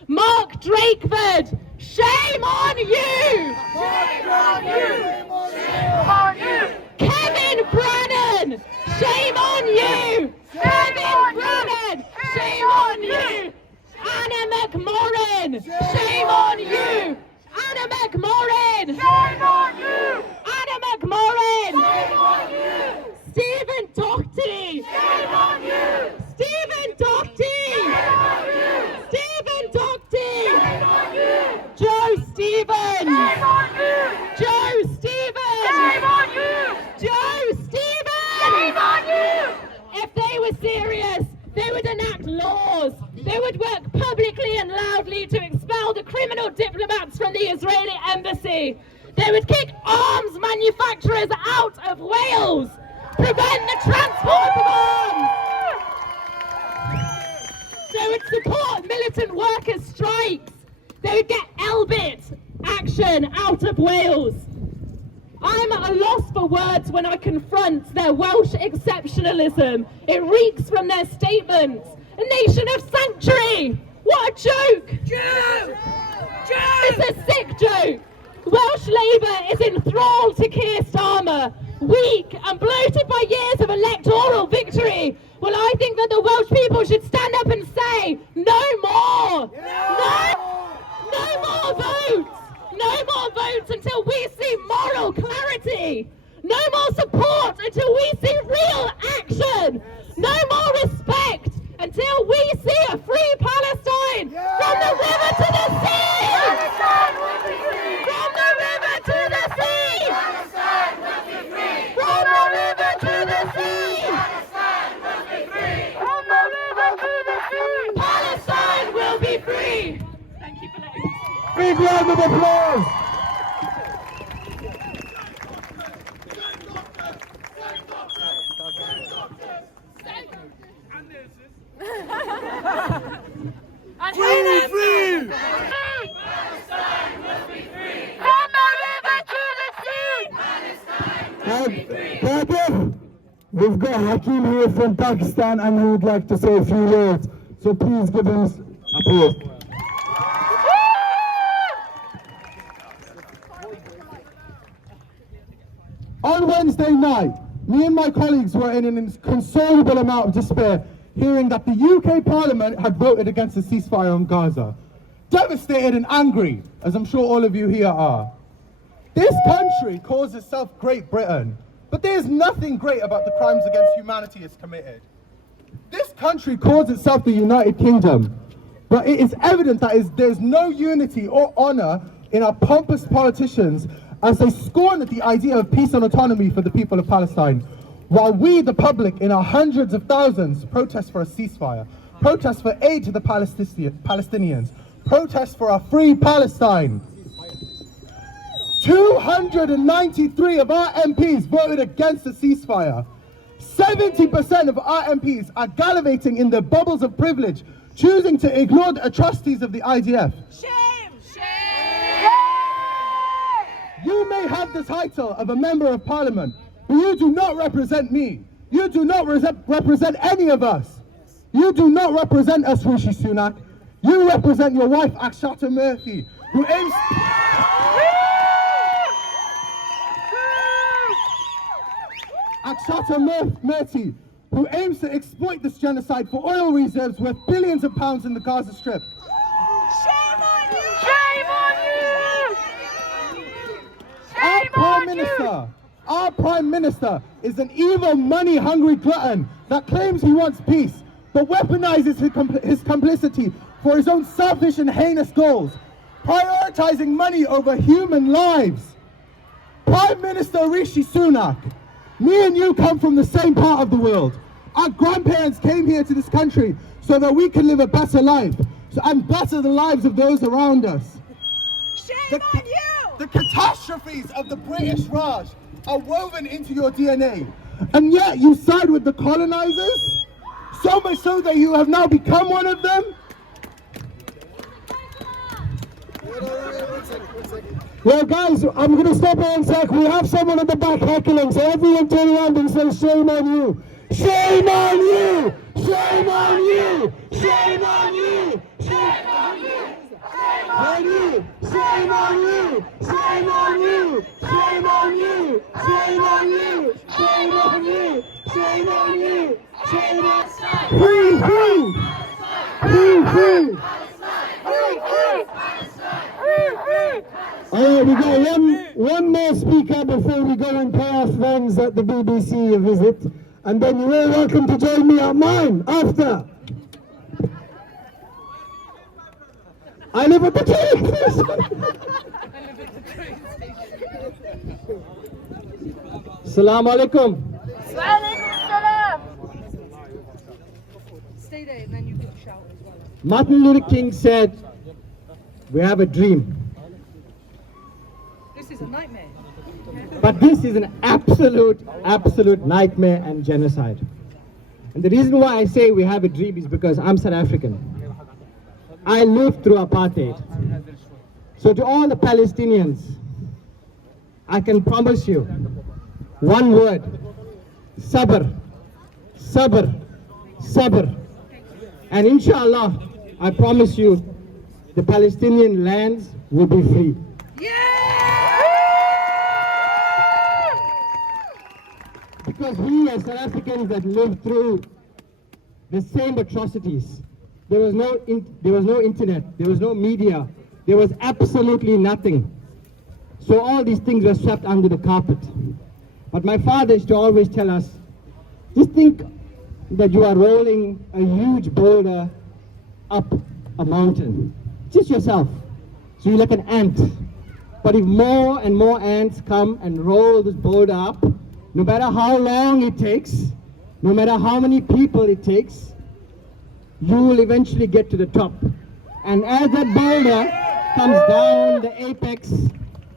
Mark Drakeford, shame on you! Shame on you! Shame on you! Kevin Brennan, shame on you! Kevin Brennan, shame on you! Anna McMorrin, shame on you! Anna McMorrin, Shame on you! Anna McMorrin, Shame on you! Stephen Doherty, Shame on you! Stephen Doherty, Shame on you! Stephen Doherty, Shame on you! Joe Stevens, Shame on you! Joe Stevens, Shame on you! Joe Stevens. Shame on you! If they were serious, they would enact laws. They would work publicly and loudly to expel the criminal diplomats from the Israeli embassy. They would kick arms manufacturers out of Wales. Prevent the transport of arms. They would support militant workers' strikes. They would get Elbit action out of Wales. I'm at a loss for words when I confront their Welsh exceptionalism. It reeks from their statements. A nation of sanctuary! What a joke! Joe! It's a sick joke! Welsh Labour is enthralled to Keir Starmer, weak and bloated by years of electoral victory. Well, I think that the Welsh people should stand up and say, no more! No more votes! No more votes until we see moral clarity! No more support until we see real action! No more respect until we see a free Palestine! From the river to the sea! Palestine will be free! From the river to the sea! Palestine will be free! From the river to the sea! Palestine will be free! From the river to the sea! Palestine will be free! Thank you for letting me speak. Big round of applause! Free, free! Palestine will be free! From the river to the sea! Cardiff, we've got Hakeem here from Pakistan and he would like to say a few words. So please give us applause. On Wednesday night, me and my colleagues were in an inconsolable amount of despair, hearing that the UK Parliament had voted against a ceasefire on Gaza. Devastated and angry, as I'm sure all of you here are. This country calls itself Great Britain, but there's nothing great about the crimes against humanity it's committed. This country calls itself the United Kingdom, but it is evident that there's no unity or honour in our pompous politicians as they scorn at the idea of peace and autonomy for the people of Palestine, while we, the public, in our hundreds of thousands, protest for a ceasefire, protest for aid to the Palestinians, protest for a free Palestine. 293 of our MPs voted against the ceasefire. 70% of our MPs are gallivanting in the bubbles of privilege, choosing to ignore the atrocities of the IDF. Shame! Shame! You may have the title of a member of parliament, but you do not represent me. You do not represent any of us. You do not represent us, Rishi Sunak. You represent your wife, Akshata Murthy, who aims... Akshata Murthy, who aims to exploit this genocide for oil reserves worth billions of pounds in the Gaza Strip. Shame on you! Shame on you! Our Prime Minister is an evil, money-hungry glutton that claims he wants peace, but weaponizes his complicity for his own selfish and heinous goals, prioritizing money over human lives. Prime Minister Rishi Sunak, me and you come from the same part of the world. Our grandparents came here to this country so that we can live a better life and better the lives of those around us. Shame on you! The catastrophes of the British Raj are woven into your DNA, and yet you side with the colonizers, so much so that you have now become one of them. Well, guys, I'm going to stop here and sec. We have someone at the back heckling, so everyone turn around and say, shame on you. Shame on you! Shame on you! Shame on you! Shame on you! Shame on you! Shame on you! Shame on you! Shame on you! Shame on you! Shame on you! Shame on you! Shame on you! Free! Free! Free! Free! Alright, we got one more speaker before we go and pay our friends at the BBC a visit. And then you're all welcome to join me at mine after. I live at the Assalamu alaikum. Stay there and then you can shout as well. Martin Luther King said, we have a dream. This is a nightmare. But this is an absolute nightmare and genocide. And the reason why I say we have a dream is because I'm South African. I lived through apartheid. So to all the Palestinians, I can promise you one word: sabr, sabr, sabr. And inshallah, I promise you, the Palestinian lands will be free. Because we as South Africans that lived through the same atrocities, there was no internet, there was no media, there was absolutely nothing. So all these things were swept under the carpet. But my father used to always tell us, just think that you are rolling a huge boulder up a mountain, just yourself. So you're like an ant. But if more and more ants come and roll this boulder up, no matter how long it takes, no matter how many people it takes, you will eventually get to the top. And as that boulder comes down the apex,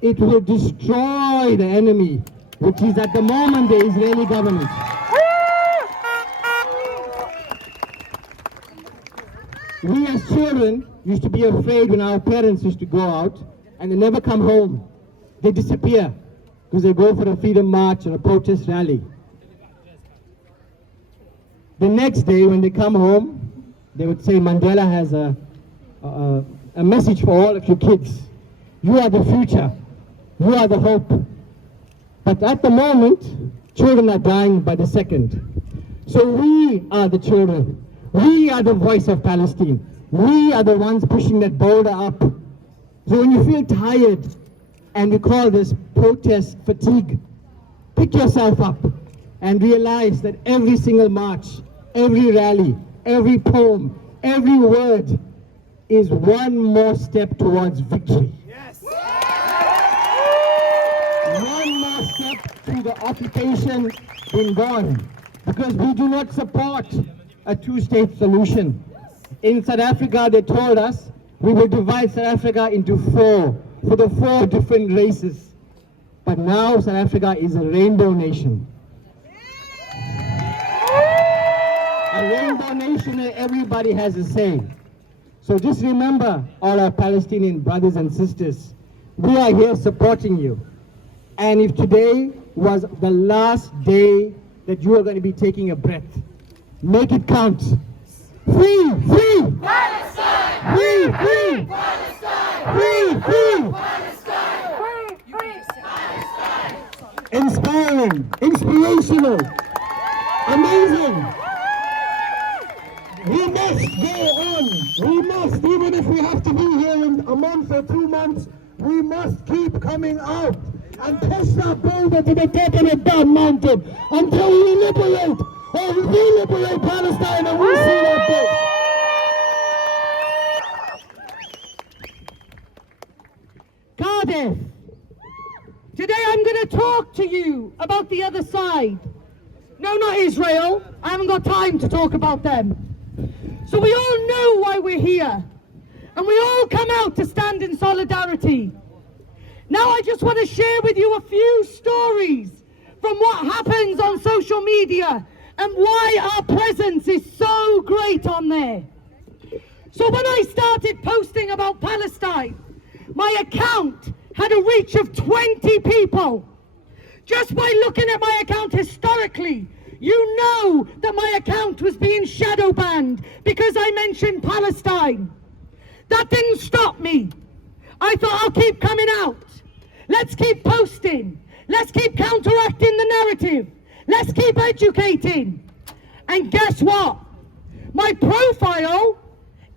it will destroy the enemy, which is at the moment the Israeli government. We as children used to be afraid when our parents used to go out and they never come home. They disappear because they go for a freedom march or a protest rally. The next day when they come home, they would say, Mandela has a message for all of you kids. You are the future. You are the hope. But at the moment, children are dying by the second. So we are the children. We are the voice of Palestine. We are the ones pushing that boulder up. So when you feel tired, and we call this protest fatigue, pick yourself up and realize that every single march, every rally, every poem, every word is one more step towards victory. Yes. One more step to the occupation being gone. Because we do not support a two-state solution. In South Africa, they told us we will divide South Africa into four, for the 4 different races. But now South Africa is a rainbow nation. rainbow nation and everybody has a say. So just remember, all our Palestinian brothers and sisters, we are here supporting you. And if today was the last day that you are going to be taking a breath, make it count. Free, free! Palestine! Free, free! Palestine! Free, free! Palestine! Free, free! Palestine! Inspiring, inspirational, amazing. We must go on. We must, even if we have to be here in a month or 2 months, we must keep coming out and push that boulder to the top of the damn mountain until we liberate or re-liberate Palestine and we see that day. Cardiff, today I'm going to talk to you about the other side. No, not Israel. I haven't got time to talk about them. So we all know why we're here. And we all come out to stand in solidarity. Now I just want to share with you a few stories from what happens on social media and why our presence is so great on there. So when I started posting about Palestine, my account had a reach of 20 people. Just by looking at my account historically, you know that my account was being shadow banned because I mentioned Palestine. That didn't stop me. I thought I'll keep coming out. Let's keep posting. Let's keep counteracting the narrative. Let's keep educating. And guess what? My profile,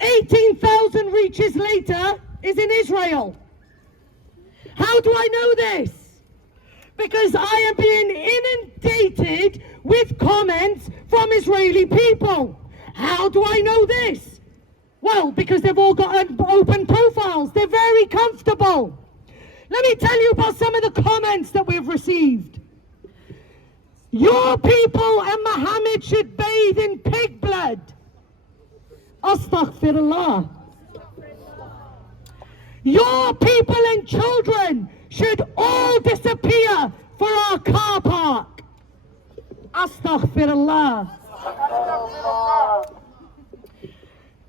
18,000 reaches later, is in Israel. How do I know this? Because I am being inundated with comments from Israeli people. How do I know this? Well, because they've all got open profiles. They're very comfortable. Let me tell you about some of the comments that we've received. Your people and Muhammad should bathe in pig blood. Astaghfirullah. Your people and children should all disappear for our car park. Astaghfirullah.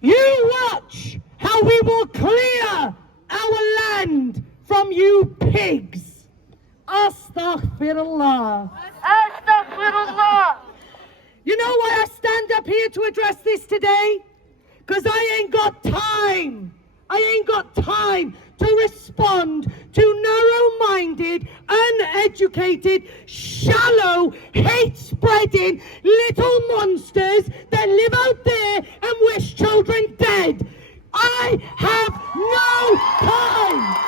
You watch how we will clear our land from you pigs. Astaghfirullah. Astaghfirullah. You know why I stand up here to address this today? Because I ain't got time. I ain't got time to respond to narrow-minded, uneducated, shallow, hate-spreading little monsters that live out there and wish children dead. I have no time.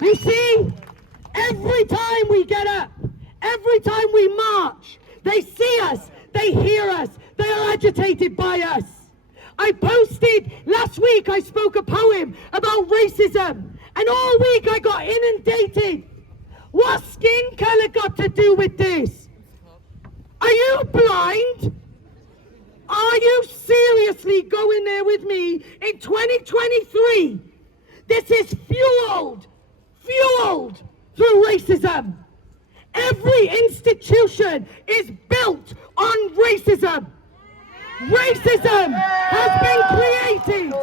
You see, every time we get up, every time we march, they see us, they hear us, they are agitated by us. I posted, last week I spoke a poem about racism, and all week I got inundated. What skin color got to do with this? Are you blind? Are you seriously going there with me in 2023? This is fueled through racism. Every institution is built on racism. Racism has been created.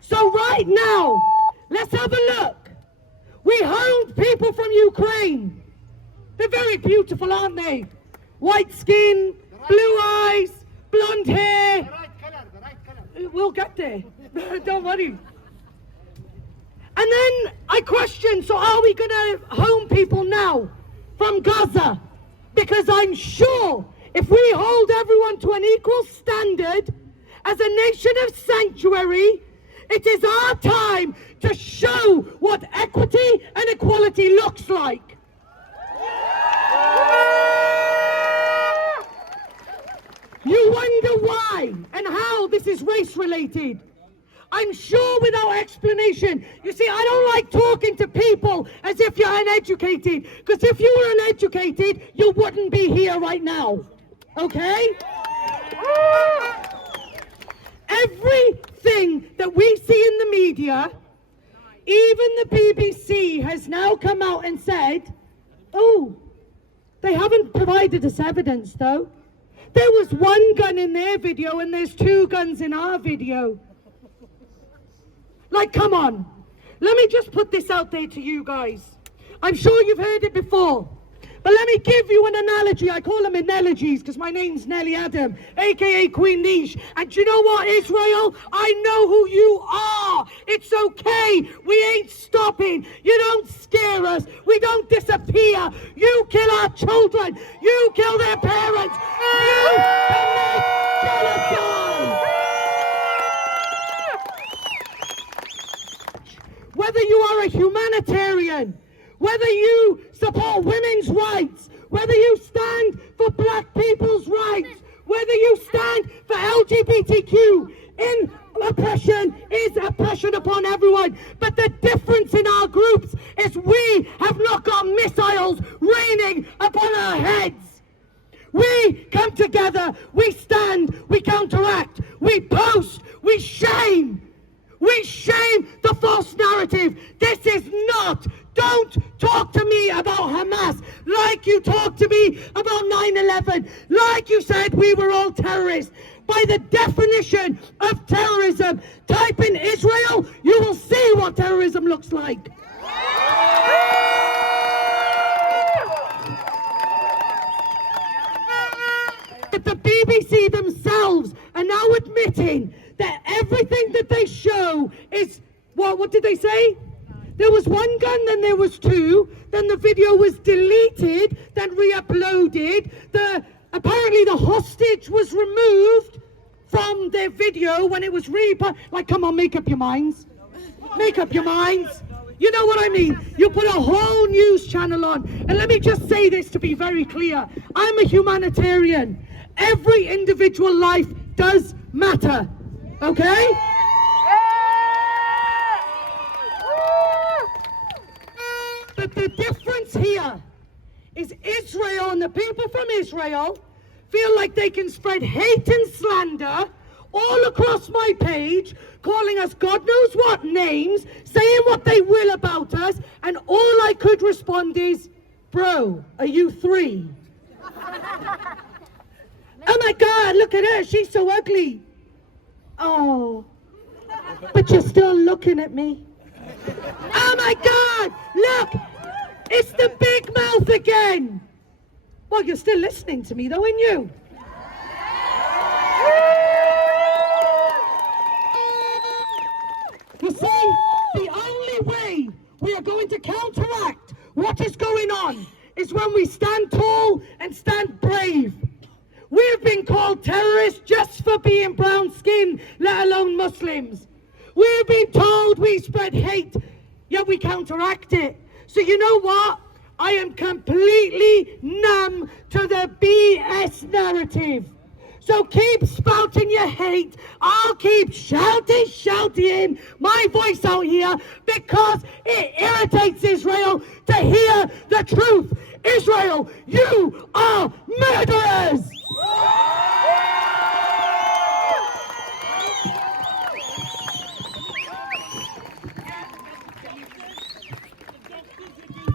So right now, let's have a look. We homed people from Ukraine. They're very beautiful, aren't they? White skin, blue eyes, blonde hair. The right color. We'll get there. Don't worry. And then I question, so are we going to home people now from Gaza? Because I'm sure if we hold everyone to an equal standard as a nation of sanctuary, it is our time to show what equity and equality looks like. You wonder why and how this is race related. I'm sure without explanation. You see, I don't like talking to people as if you're uneducated, because if you were uneducated, you wouldn't be here right now. Okay? Everything that we see in the media Even the BBC has now come out and said, oh, they haven't provided us evidence though. There was one gun in their video and there's 2 guns in our video. Like, come on. Let me just put this out there to you guys. I'm sure you've heard it before. But let me give you an analogy. I call them analogies because my name's Nellie Adam, aka Queen Niche. And do you know what, Israel? I know who you are. It's okay. We ain't stopping. You don't scare us. We don't disappear. You kill our children. You kill their parents. You commit genocide. Whether you are a humanitarian, whether you support women's rights, whether you stand for black people's rights, whether you stand for LGBTQ, oppression is oppression upon everyone. But the difference in our groups is we have not got missiles raining upon our heads. We come together, we stand, we counteract, we post, we shame. We shame the false narrative. This is not, don't talk to me about Hamas like you talked to me about 9/11, like you said we were all terrorists. By the definition of terrorism, type in Israel, you will see what terrorism looks like. But the BBC themselves are now admitting that everything that they show is, what did they say? There was 1 gun, then there was 2, then the video was deleted, then re-uploaded. Apparently the hostage was removed from their video when it was like, come on, make up your minds. Make up your minds. You know what I mean? You put a whole news channel on. And let me just say this to be very clear. I'm a humanitarian. Every individual life does matter. Okay? But the difference here is Israel and the people from Israel feel like they can spread hate and slander all across my page, calling us God knows what names, saying what they will about us, and all I could respond is, bro, are you 3? Oh my God, look at her, she's so ugly. Oh, but you're still looking at me. Oh my God, look, it's the big mouth again. Well, you're still listening to me though, aren't you? You see, the only way we are going to counteract what is going on is when we stand tall and stand brave. We've been called terrorists just for being brown-skinned, let alone Muslims. We've been told we spread hate, yet we counteract it. So you know what? I am completely numb to the BS narrative. So keep spouting your hate. I'll keep shouting my voice out here because it irritates Israel to hear the truth. Israel, you are murderers!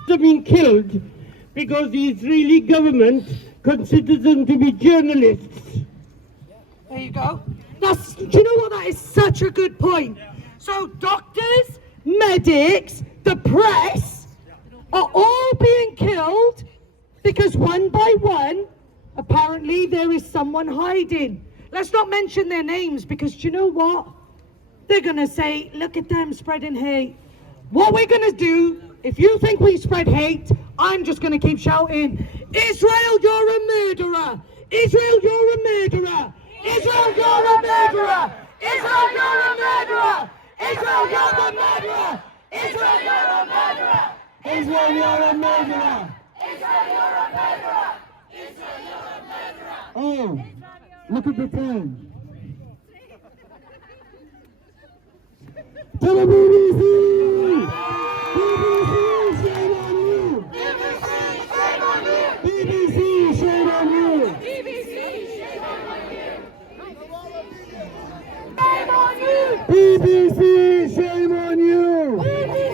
Have been killed because the Israeli government considers them to be journalists. There you go. Do you know what? That is such a good point. So doctors, medics, the press are all being killed because one by one, apparently there is someone hiding. Let's not mention their names because do you know what? They're going to say, look at them spreading hate. What we're going to do, if you think we spread hate, I'm just going to keep shouting, Israel, you're a murderer. Israel, you're a murderer. Israel, you're a murderer. Israel, you're a murderer. Israel, you're a murderer. Israel, you're a murderer. Israel, you're a murderer. Israel, you're a murderer. Israel, you're a murderer. Oh, look at the time. To the BBC! BBC, shame on you! BBC, shame on you! BBC, shame on you! BBC, shame on you! Shame on you! BBC, shame on you!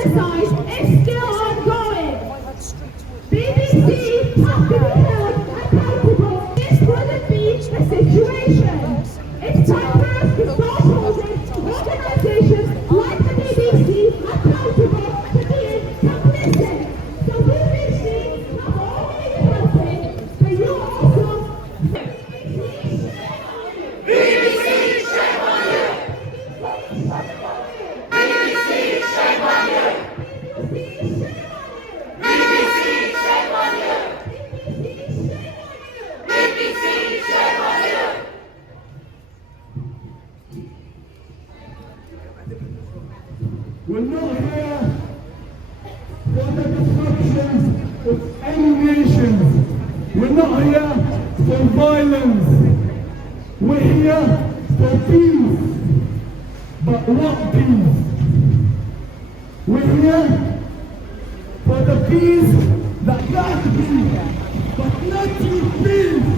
genocide is still ongoing. BBC have to be held accountable. This wouldn't be the situation. It's time for us to start holding organizations like the BBC accountable for being complicit. So BBC have already helping, but you also... BBC, shame on you! BBC, shame on you! BBC, shame on you! BBC, shame on you! We're not here for the destruction of any nations. We're not here for violence. We're here for peace. But what peace? We're here for the peace that can't be, but not to peace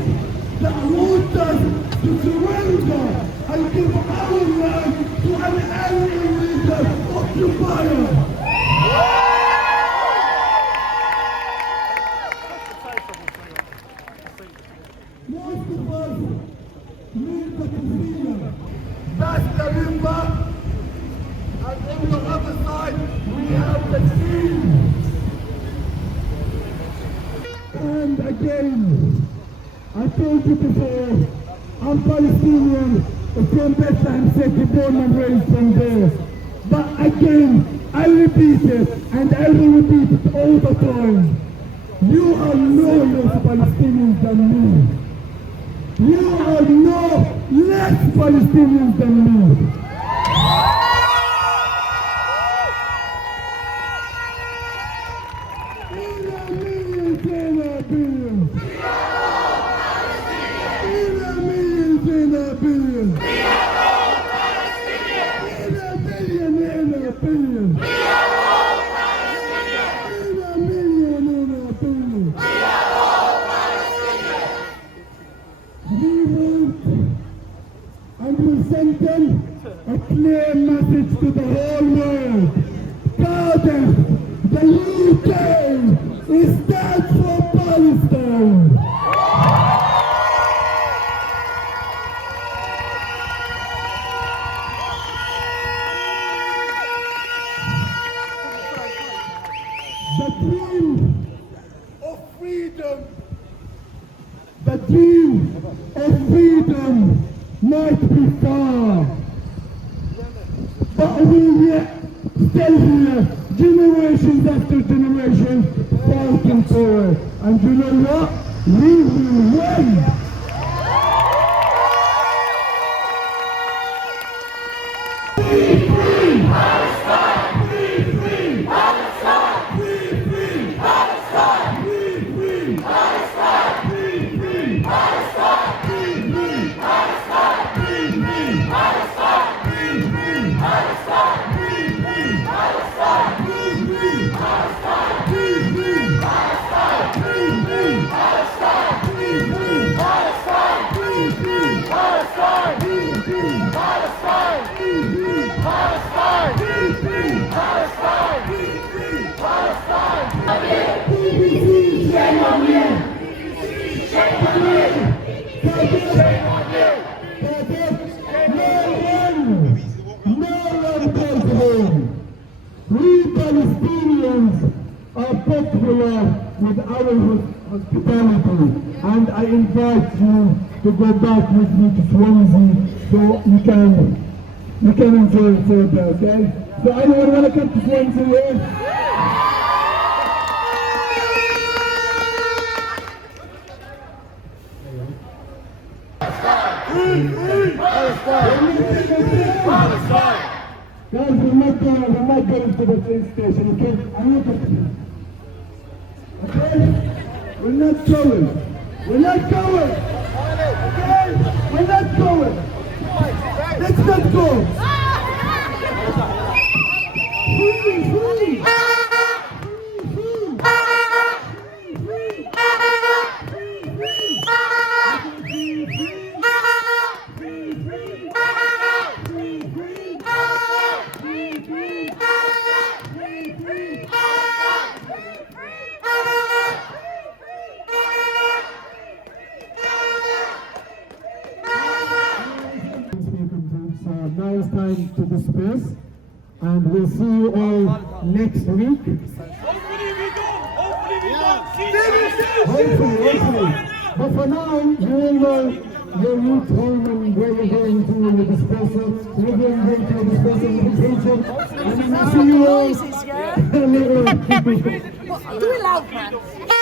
that wants us to surrender and give our land to an alien occupier. Most of us need the casino. That's the river, and on the other side we have the sea. And again, I told you before, I'm Palestinian from Bethlehem City, born and raised from there. But again, I repeat it, and I will repeat it all the time. You are no less Palestinians than me. You are no less Palestinians than me. A clear message to the whole world. Cardiff, the UK, is dead for Palestine. The dream of freedom, the dream of freedom might be far, but we yet still here, generations after generations, fighting for it. And you know what? We will win! Free, free! Palestine! Free, free! Palestine! Free, free! Palestine! Free, free! Palestine! Free, free! Palestine! Free, free! Palestine! Free, free! Palestine! Free, free! Palestine! Free, free! Palestine! Free, free! Palestine! Free, free! Palestine! Free, free! Palestine! Free, free! Palestine! Free, free! Palestine! Free, free! Palestine! Free, free! Palestine! Free, free! Palestine! Free, free! Palestine! BBC, shame on you! Shame on you! Shame on you! No one goes home. We Palestinians are popular with our hospitality, and I invite you to go back with me to Swansea so you can enjoy it further, okay? So anyone want to come to Swansea here? Palestine! Guys, we're not going to the train station, okay? I'm not going. Okay? We're not going. We're not going. Okay? We're not going. Let's not go. Free, free. now it's time to disperse, and we'll see you all next week. Hopefully. But for now, you all know your route home and where you're going to the dispersal. We're going to the dispersal invitation, and we'll see you all later. Do it loud, man.